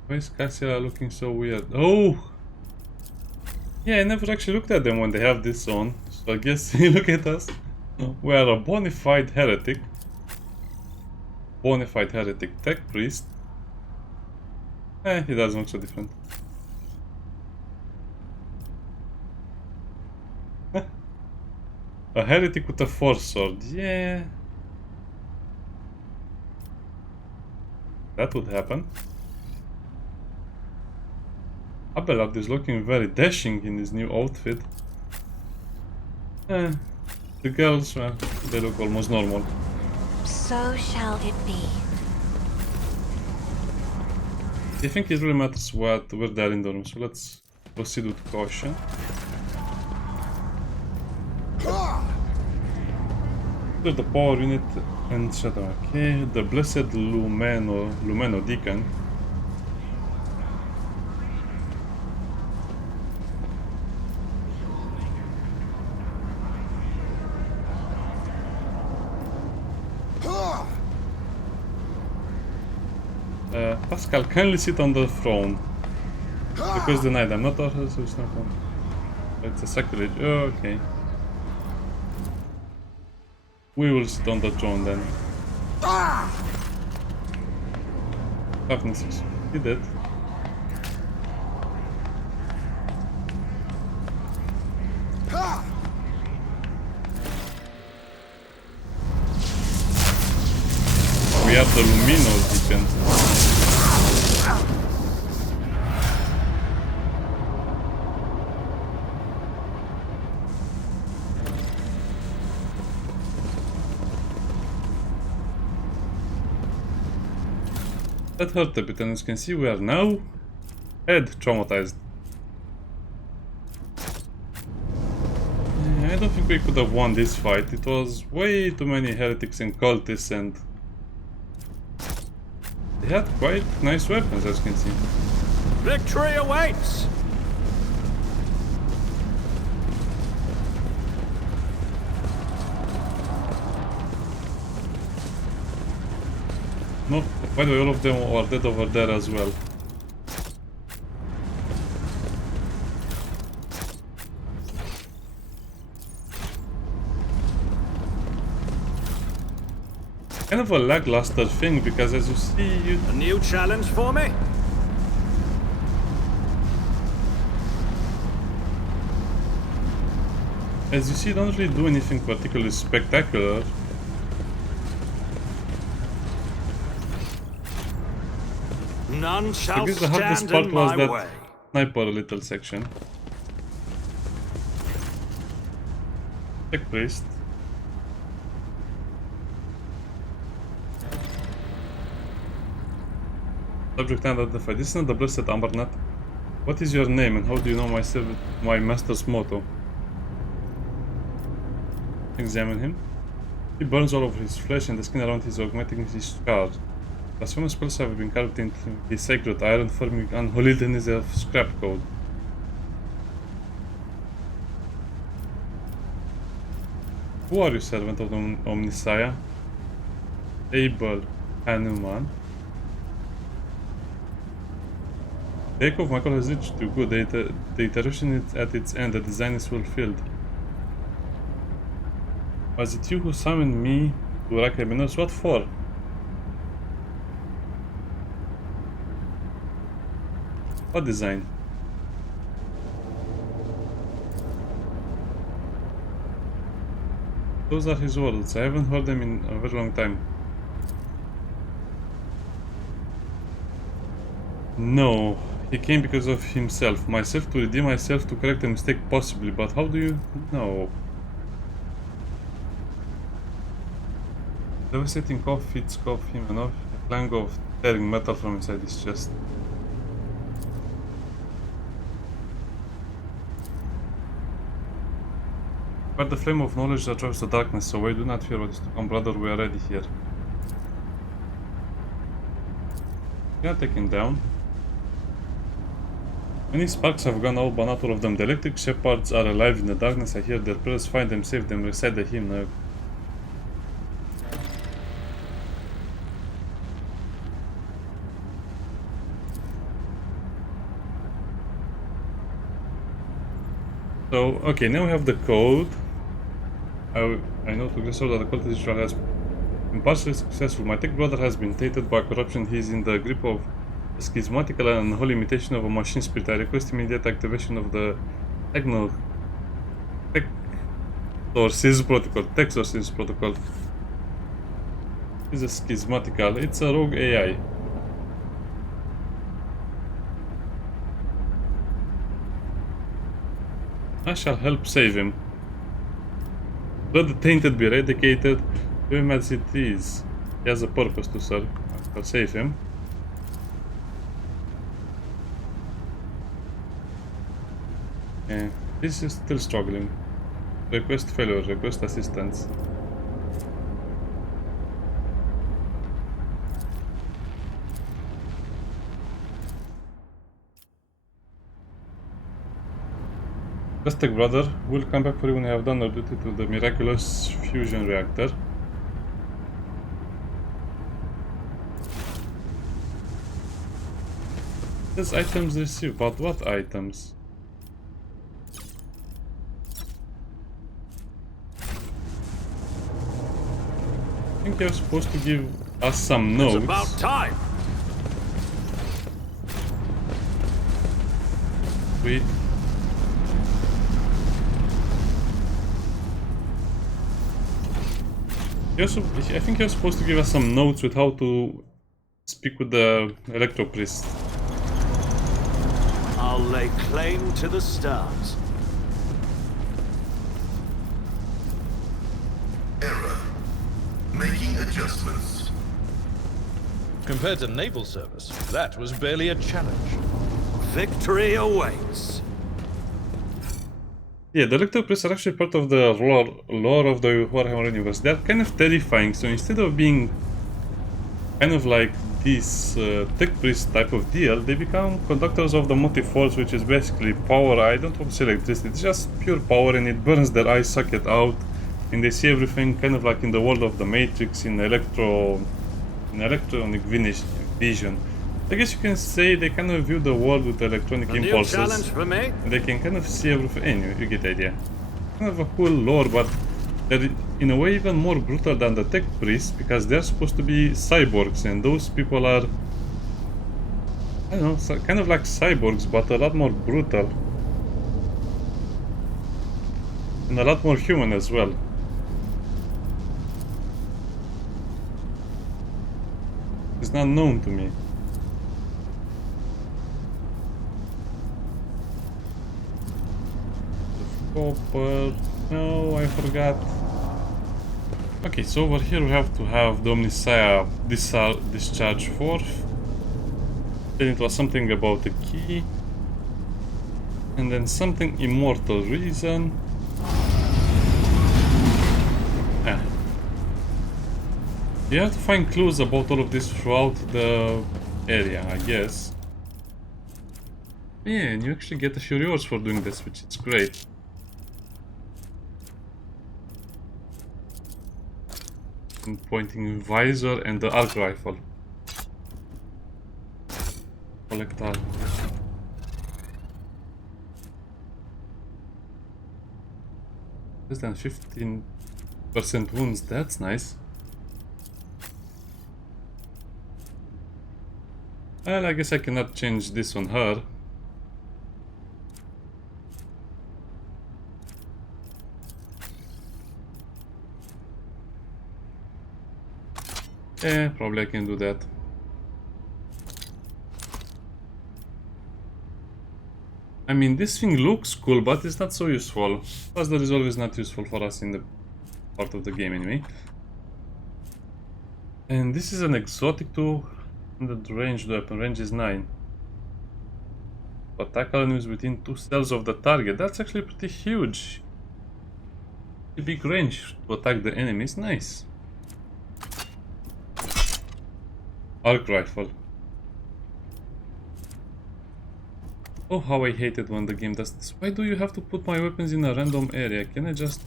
Why is Cassia looking so weird? Oh! Yeah, I never actually looked at them when they have this on. So I guess, look at us. We are a bona fide heretic. Bona fide heretic tech priest. He doesn't look so different. A heretic with a force sword, yeah. That would happen. Abelard is looking very dashing in his new outfit. The girls, well, they look almost normal. So shall it be. I think it really matters where they are in the room, so let's proceed with caution. There's the power unit and shadow. Okay, the blessed Lumeno Deacon. Pascal, kindly sit on the throne. Request denied. I'm not authorized to snap on. It's a sacrilege. Oh, okay. We will sit on the throne then. Toughness. He did. We have the Lumino Deacon. That hurt a bit, and as you can see, we are now head traumatized. I don't think we could have won this fight. It was way too many heretics and cultists, and they had quite nice weapons, as you can see. Victory awaits! No, by the way, all of them are dead over there as well. Kind of a lackluster thing, because as you see, A new challenge for me? you don't really do anything particularly spectacular. None shall I guess the hardest stand part in was my that way. sniper little section. Tech priest. Subject identified. This is not the blessed Ambernath. What is your name and how do you know my master's motto? Examine him. He burns all over his flesh and the skin around his augmenting his scars. Blasphemous spells have been carved into his sacred iron, forming unholiness of scrap code. Who are you, servant of the Omniscience? Abel Hanuman. The echo of my call has reached you. Good. The iteration is at its end. The design is fulfilled. Was it you who summoned me to Rakaminos? What for? What design? Those are his words. I haven't heard them in a very long time. No, he came because of himself. Myself, to redeem myself, to correct a mistake possibly, but how do you know? Devastating cough fits cough him enough. A clang of tearing metal from inside his chest. But the flame of knowledge that drives the darkness away. Do not fear what is to come, brother. We are ready here. Yeah, take him down. Many sparks have gone out, but not all of them. The electric shepherds are alive in the darkness. I hear their prayers. Find them, save them, recite the hymn now. So, okay, now we have the code. I know to guess that the cult ritual has been partially successful. My tech brother has been tainted by corruption. He is in the grip of a schismatical and unholy imitation of a machine spirit. I request immediate activation of the Texorcism protocol. It's a schismatical. It's a rogue AI. I shall help save him. Let the tainted be eradicated, to him as it is. He has a purpose to serve. I shall save him. Okay. This is still struggling. Request failure, request assistance. Aztec brother, we'll come back for you when you have done our duty to the miraculous fusion reactor. There's items received, but what items? I think you're supposed to give us some notes. It's about time! Sweet. I think you're supposed to give us some notes with how to speak with the Electro Priest. I'll lay claim to the stars. Error. Making adjustments. Compared to naval service, that was barely a challenge. Victory awaits. Yeah, the Lector Priests are actually part of the lore of the Warhammer universe. They're kind of terrifying, so instead of being kind of like this tech priest type of deal, they become conductors of the motive force, which is basically power. I don't want to say electricity, it's just pure power, and it burns their eye socket out, and they see everything kind of like in the world of the Matrix, in electronic vision. I guess you can say they kind of view the world with electronic impulses. New challenge for me? They can kind of see everything. Anyway, you get the idea. Kind of a cool lore, but they're in a way even more brutal than the tech priests, because they're supposed to be cyborgs, and those people are, I don't know, kind of like cyborgs, but a lot more brutal. And a lot more human as well. It's not known to me. Copper. No, I forgot. Okay, so over here we have to have the Omnissiah discharge forth. Then it was something about the key. And then something immortal reason. Ah. You have to find clues about all of this throughout the area, I guess. Yeah, and you actually get a few rewards for doing this, which is great. Pointing visor and the arc rifle. Collect all. Less than 15% wounds, that's nice. Well, I guess I cannot change this on her. Yeah, probably I can do that. I mean, this thing looks cool, but it's not so useful. Plus, the resolve is not useful for us in the part of the game anyway. And this is an exotic 200 ranged weapon. Range is 9. Attack enemies within 2 cells of the target. That's actually pretty huge. A big range to attack the enemies. Nice. Arc rifle. Oh, how I hate it when the game does this. Why do you have to put my weapons in a random area? Can I just...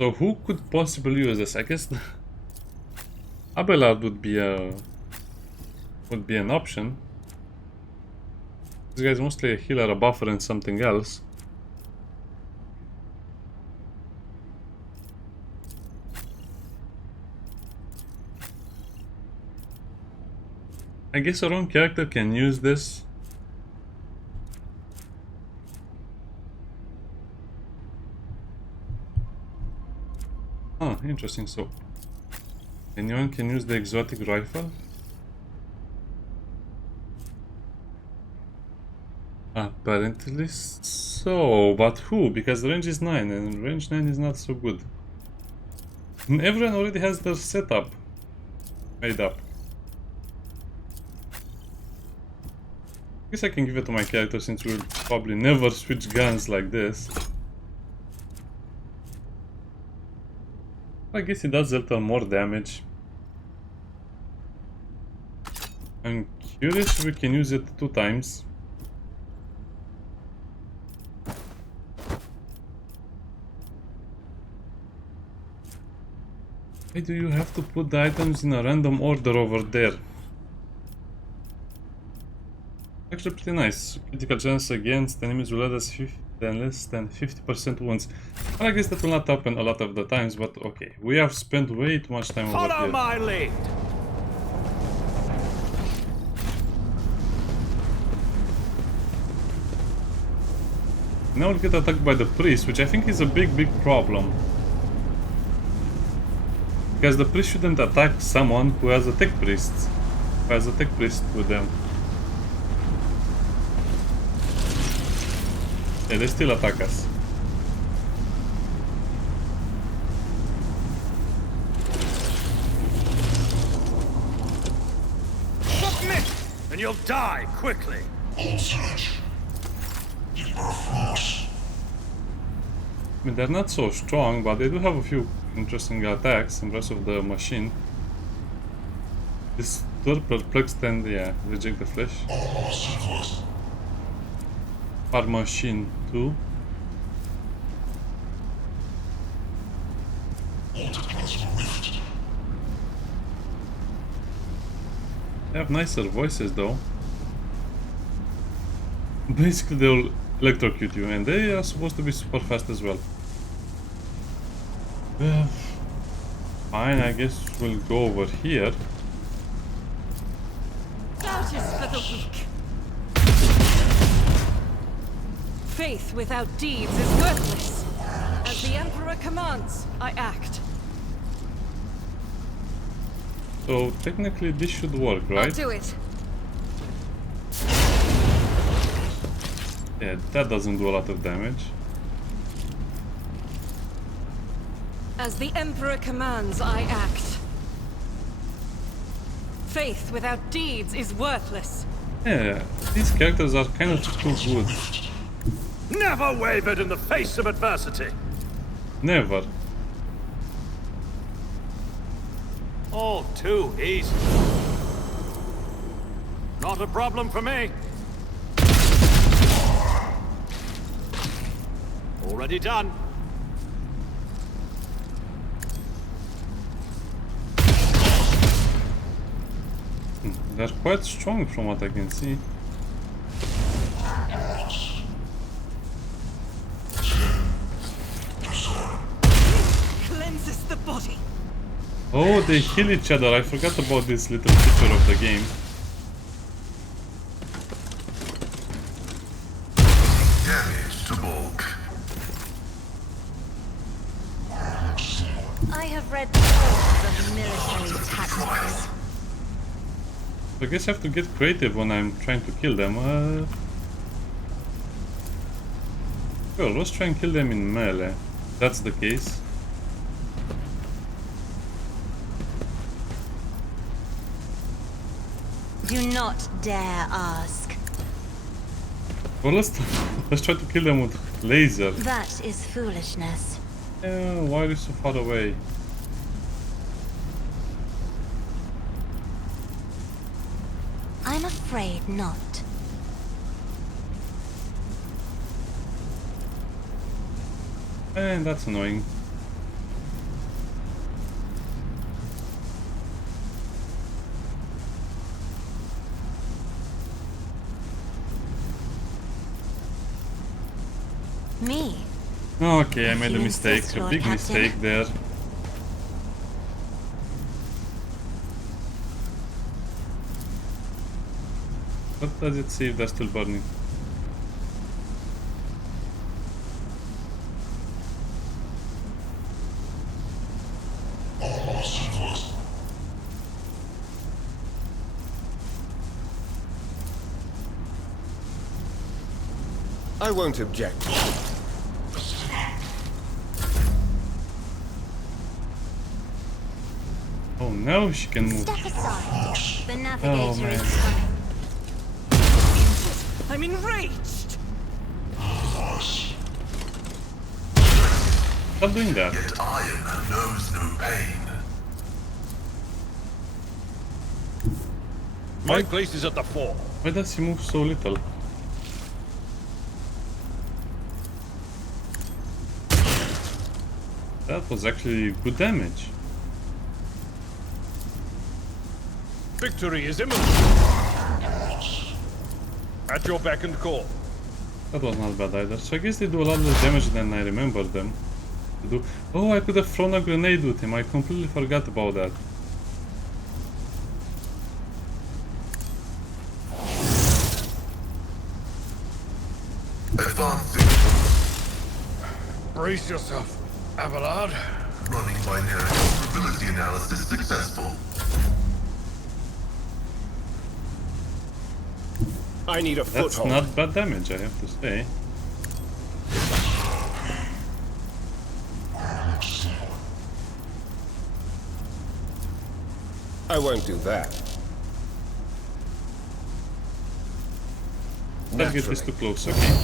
So who could possibly use this? I guess Abelard would be an option. This guy's mostly a healer, a buffer, and something else. I guess our own character can use this. Ah, interesting. So, anyone can use the exotic rifle? Apparently so, but who? Because the range is 9, and range 9 is not so good. And everyone already has their setup made up. I guess I can give it to my character since we'll probably never switch guns like this. I guess it does a little more damage. I'm curious if we can use it 2 times. Why do you have to put the items in a random order over there? Actually pretty nice. Critical chance against enemies will let us less than 50% wounds. Well, I guess that will not happen a lot of the times, but okay. We have spent way too much time over here. Follow my lead. Now we'll get attacked by the priest, which I think is a big problem. Because the priest shouldn't attack someone who has a tech priest. Who has a tech priest with them. Yeah, they still attack us. and you'll die quickly. I mean, they're not so strong, but they do have a few interesting attacks in rest of the machine. This perplexed and yeah, reject the flesh. Our machine too. They have nicer voices though. Basically they'll electrocute you, and they are supposed to be super fast as well. Fine, I guess we'll go over here. Doubt is for the weak. Faith without deeds is worthless. As the Emperor commands, I act. So technically this should work, right? I'll do it. Yeah, that doesn't do a lot of damage. As the Emperor commands, I act. Faith without deeds is worthless. Yeah, these characters are kind of too good. Never wavered in the face of adversity. Never. All too easy. Not a problem for me. Already done. They're quite strong from what I can see. Cleanses the body. Oh, they heal each other. I forgot about this little feature of the game. Damage to bulk. I have read the sources of military tactics. I guess I have to get creative when I'm trying to kill them. Well, let's try and kill them in melee. If that's the case. Do not dare ask. Well, let's try to kill them with laser. That is foolishness. Why are you so far away? I'm afraid not. And that's annoying. Me? Okay, I made a you mistake, insist, a Lord big Captain. mistake there. What does it say if they're still burning? I won't object. Oh no, she can move. Step aside. The Oh, navigator man. is coming. I'm enraged. Stop doing that. Yet iron knows no pain. My place is at the fore. Why does he move so little? That was actually good damage. Victory is imminent. At your beck and call. That was not bad either. So I guess they do a lot less damage than I remember them to do. Oh, I could have thrown a grenade with him. I completely forgot about that. Advancing. Brace yourself, Abelard. Running my Neyreyan probability analysis successful. I need a That's foothold. not bad damage, I have to say. I won't do that. Target is too close, okay.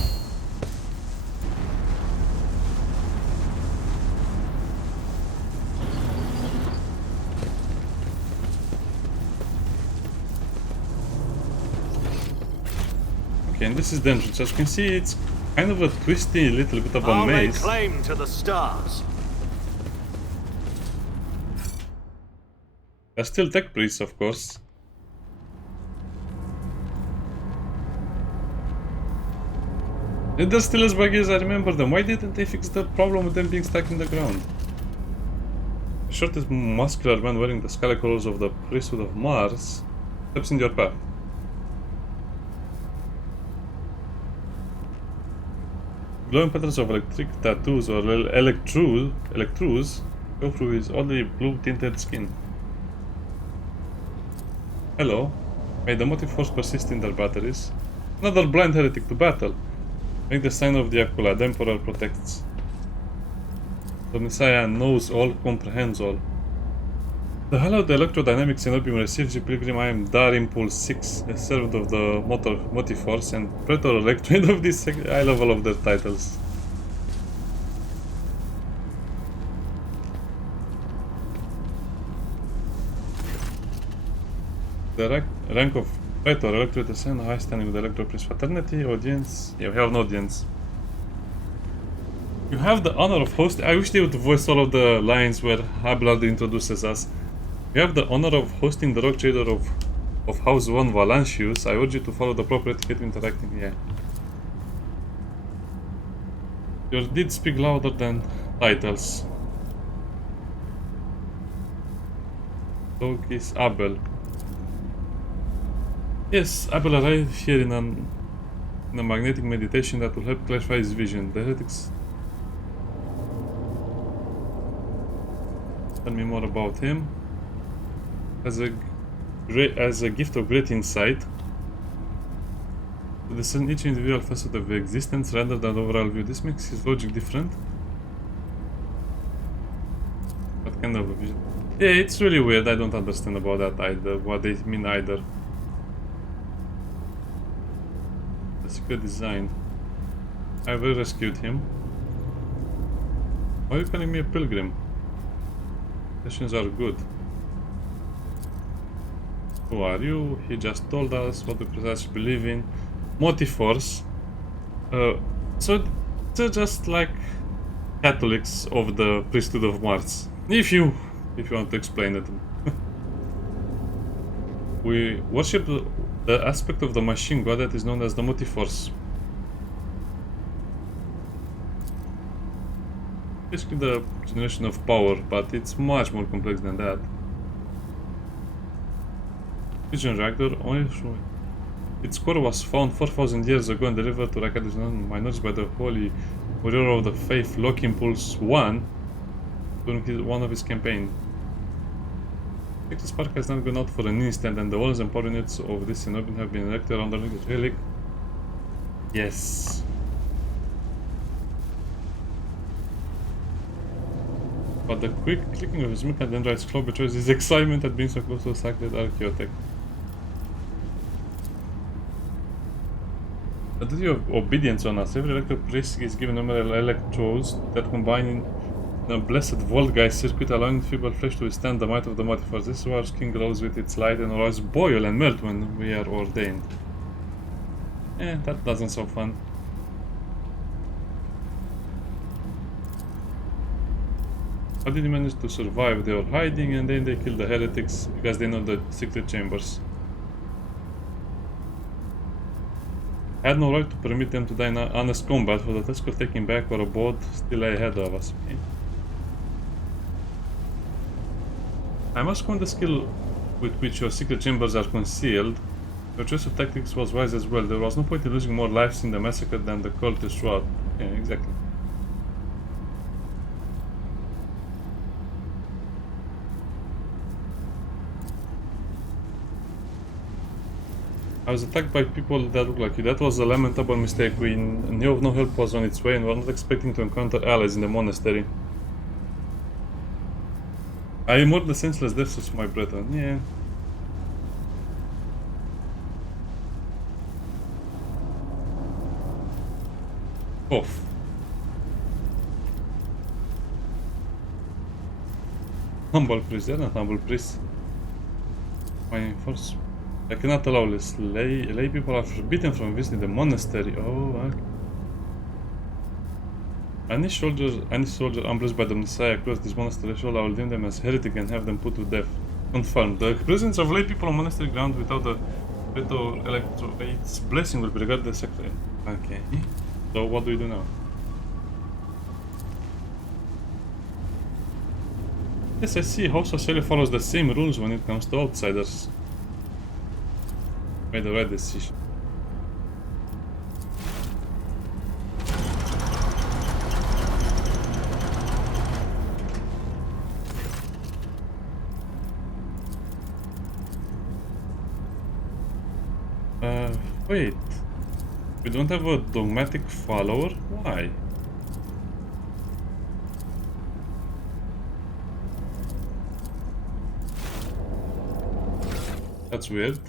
Okay, and this is the entrance. As you can see, it's kind of a twisty little bit of a I'll lay maze. claim to the stars. There's still tech priests, of course. And they're still as buggy as I remember them. Why didn't they fix the problem with them being stuck in the ground? The shortest muscular man wearing the scarlet colors of the priesthood of Mars steps in your path. Glowing patterns of electric tattoos or electrodes go through his oddly blue-tinted skin. Hello. May the motive force persist in their batteries. Another blind heretic to battle. Make the sign of the Aquila. The Emperor protects. The Messiah knows all, comprehends all. The hallowed electrodynamic Cenobium receives you, Pilgrim. I am Dar Impulse 6, a servant of the motive force, and Praetor Electroid of this high level of their titles. The rank of Praetor Electroid ascend, high standing with the Electro Priest Fraternity. Audience. Yeah, we have an audience. You have the honor of hosting. I wish they would voice all of the lines where Abelard introduces us. You have the honor of hosting the rock trader of House 1 Valancius. I urge you to follow the proper etiquette interacting. Yeah. Your deeds speak louder than titles. Dog is Abel. Yes, Abel arrived here in a magnetic meditation that will help clarify his vision. The heretics. Tell me more about him. As a gift of great insight, to discern each individual facet of existence rather than the overall view. This makes his logic different. What kind of a vision? Yeah, it's really weird. I don't understand about that either. What they mean either. The secret design. I will rescue him. Why are you calling me a pilgrim? Questions are good. Who are you? He just told us what we precisely believe in. Motive force. So they're just like Catholics of the priesthood of Mars. If you want to explain it. We worship the aspect of the machine god that is known as the motive force. Basically the generation of power, but it's much more complex than that. Fusion reactor, its core was found 4,000 years ago and delivered to Rakad's miners by the Holy Warrior of the Faith, Lock Impulse 1, during one of his campaigns. The spark has not gone out for an instant, and the walls and power units of this Cenobium have been erected underneath the relic. Yes. But the quick clicking of his mecha dendrites claw betrays his excitement at being so close to the sacred archaeotech. The duty of obedience on us. Every electro priest is given numerous electrodes that combine in a blessed Voltgeist circuit, allowing feeble flesh to withstand the might of the motive force. This is why our skin glows with its light and our eyes boil and melt when we are ordained. That doesn't sound fun. How did he manage to survive? They were hiding and then they killed the heretics because they know the secret chambers. I had no right to permit them to die in honest combat, for the task of taking back our abode still lay ahead of us. Okay. I must commend the skill with which your secret chambers are concealed. Your choice of tactics was wise as well. There was no point in losing more lives in the massacre than the cultists throughout. Yeah, exactly. I was attacked by people that look like you. That was a lamentable mistake. We knew no help was on its way and were not expecting to encounter allies in the monastery. I mourned the senseless deaths of my brethren. Yeah. Off. Humble priest, they're not humble priests. My force. I cannot allow this. Lay people are forbidden from visiting the monastery. Oh, okay. Any soldier ambushed by the Messiah across this monastery shall I will deem them as heretic and have them put to death. Confirmed. The presence of lay people on monastery ground without the its blessing will be regarded as sacred. Okay. So what do we do now? Yes, I see. House of Celia follows the same rules when it comes to outsiders. Made the right decision. Wait. We don't have a dogmatic follower? Why? That's weird.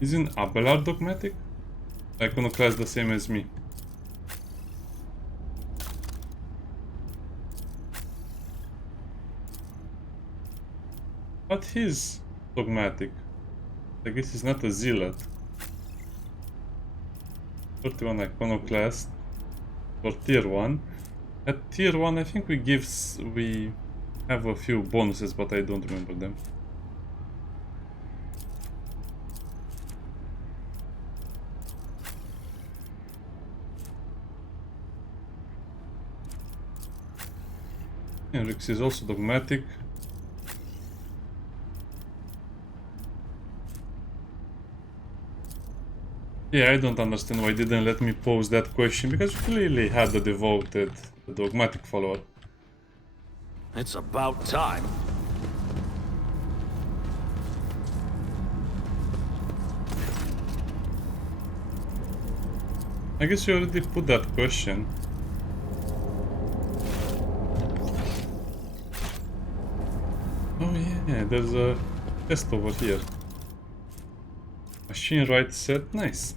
Isn't Abelard dogmatic? Iconoclast the same as me. But he's dogmatic. I guess he's not a zealot. 31 iconoclast for tier 1. At tier 1 I think we have a few bonuses, but I don't remember them. Henrix is also dogmatic. Yeah, I don't understand why they didn't let me pose that question, because we clearly had the devoted, the dogmatic follower. It's about time. I guess you already put that question. Oh yeah, there's a test over here. Machine right set, nice.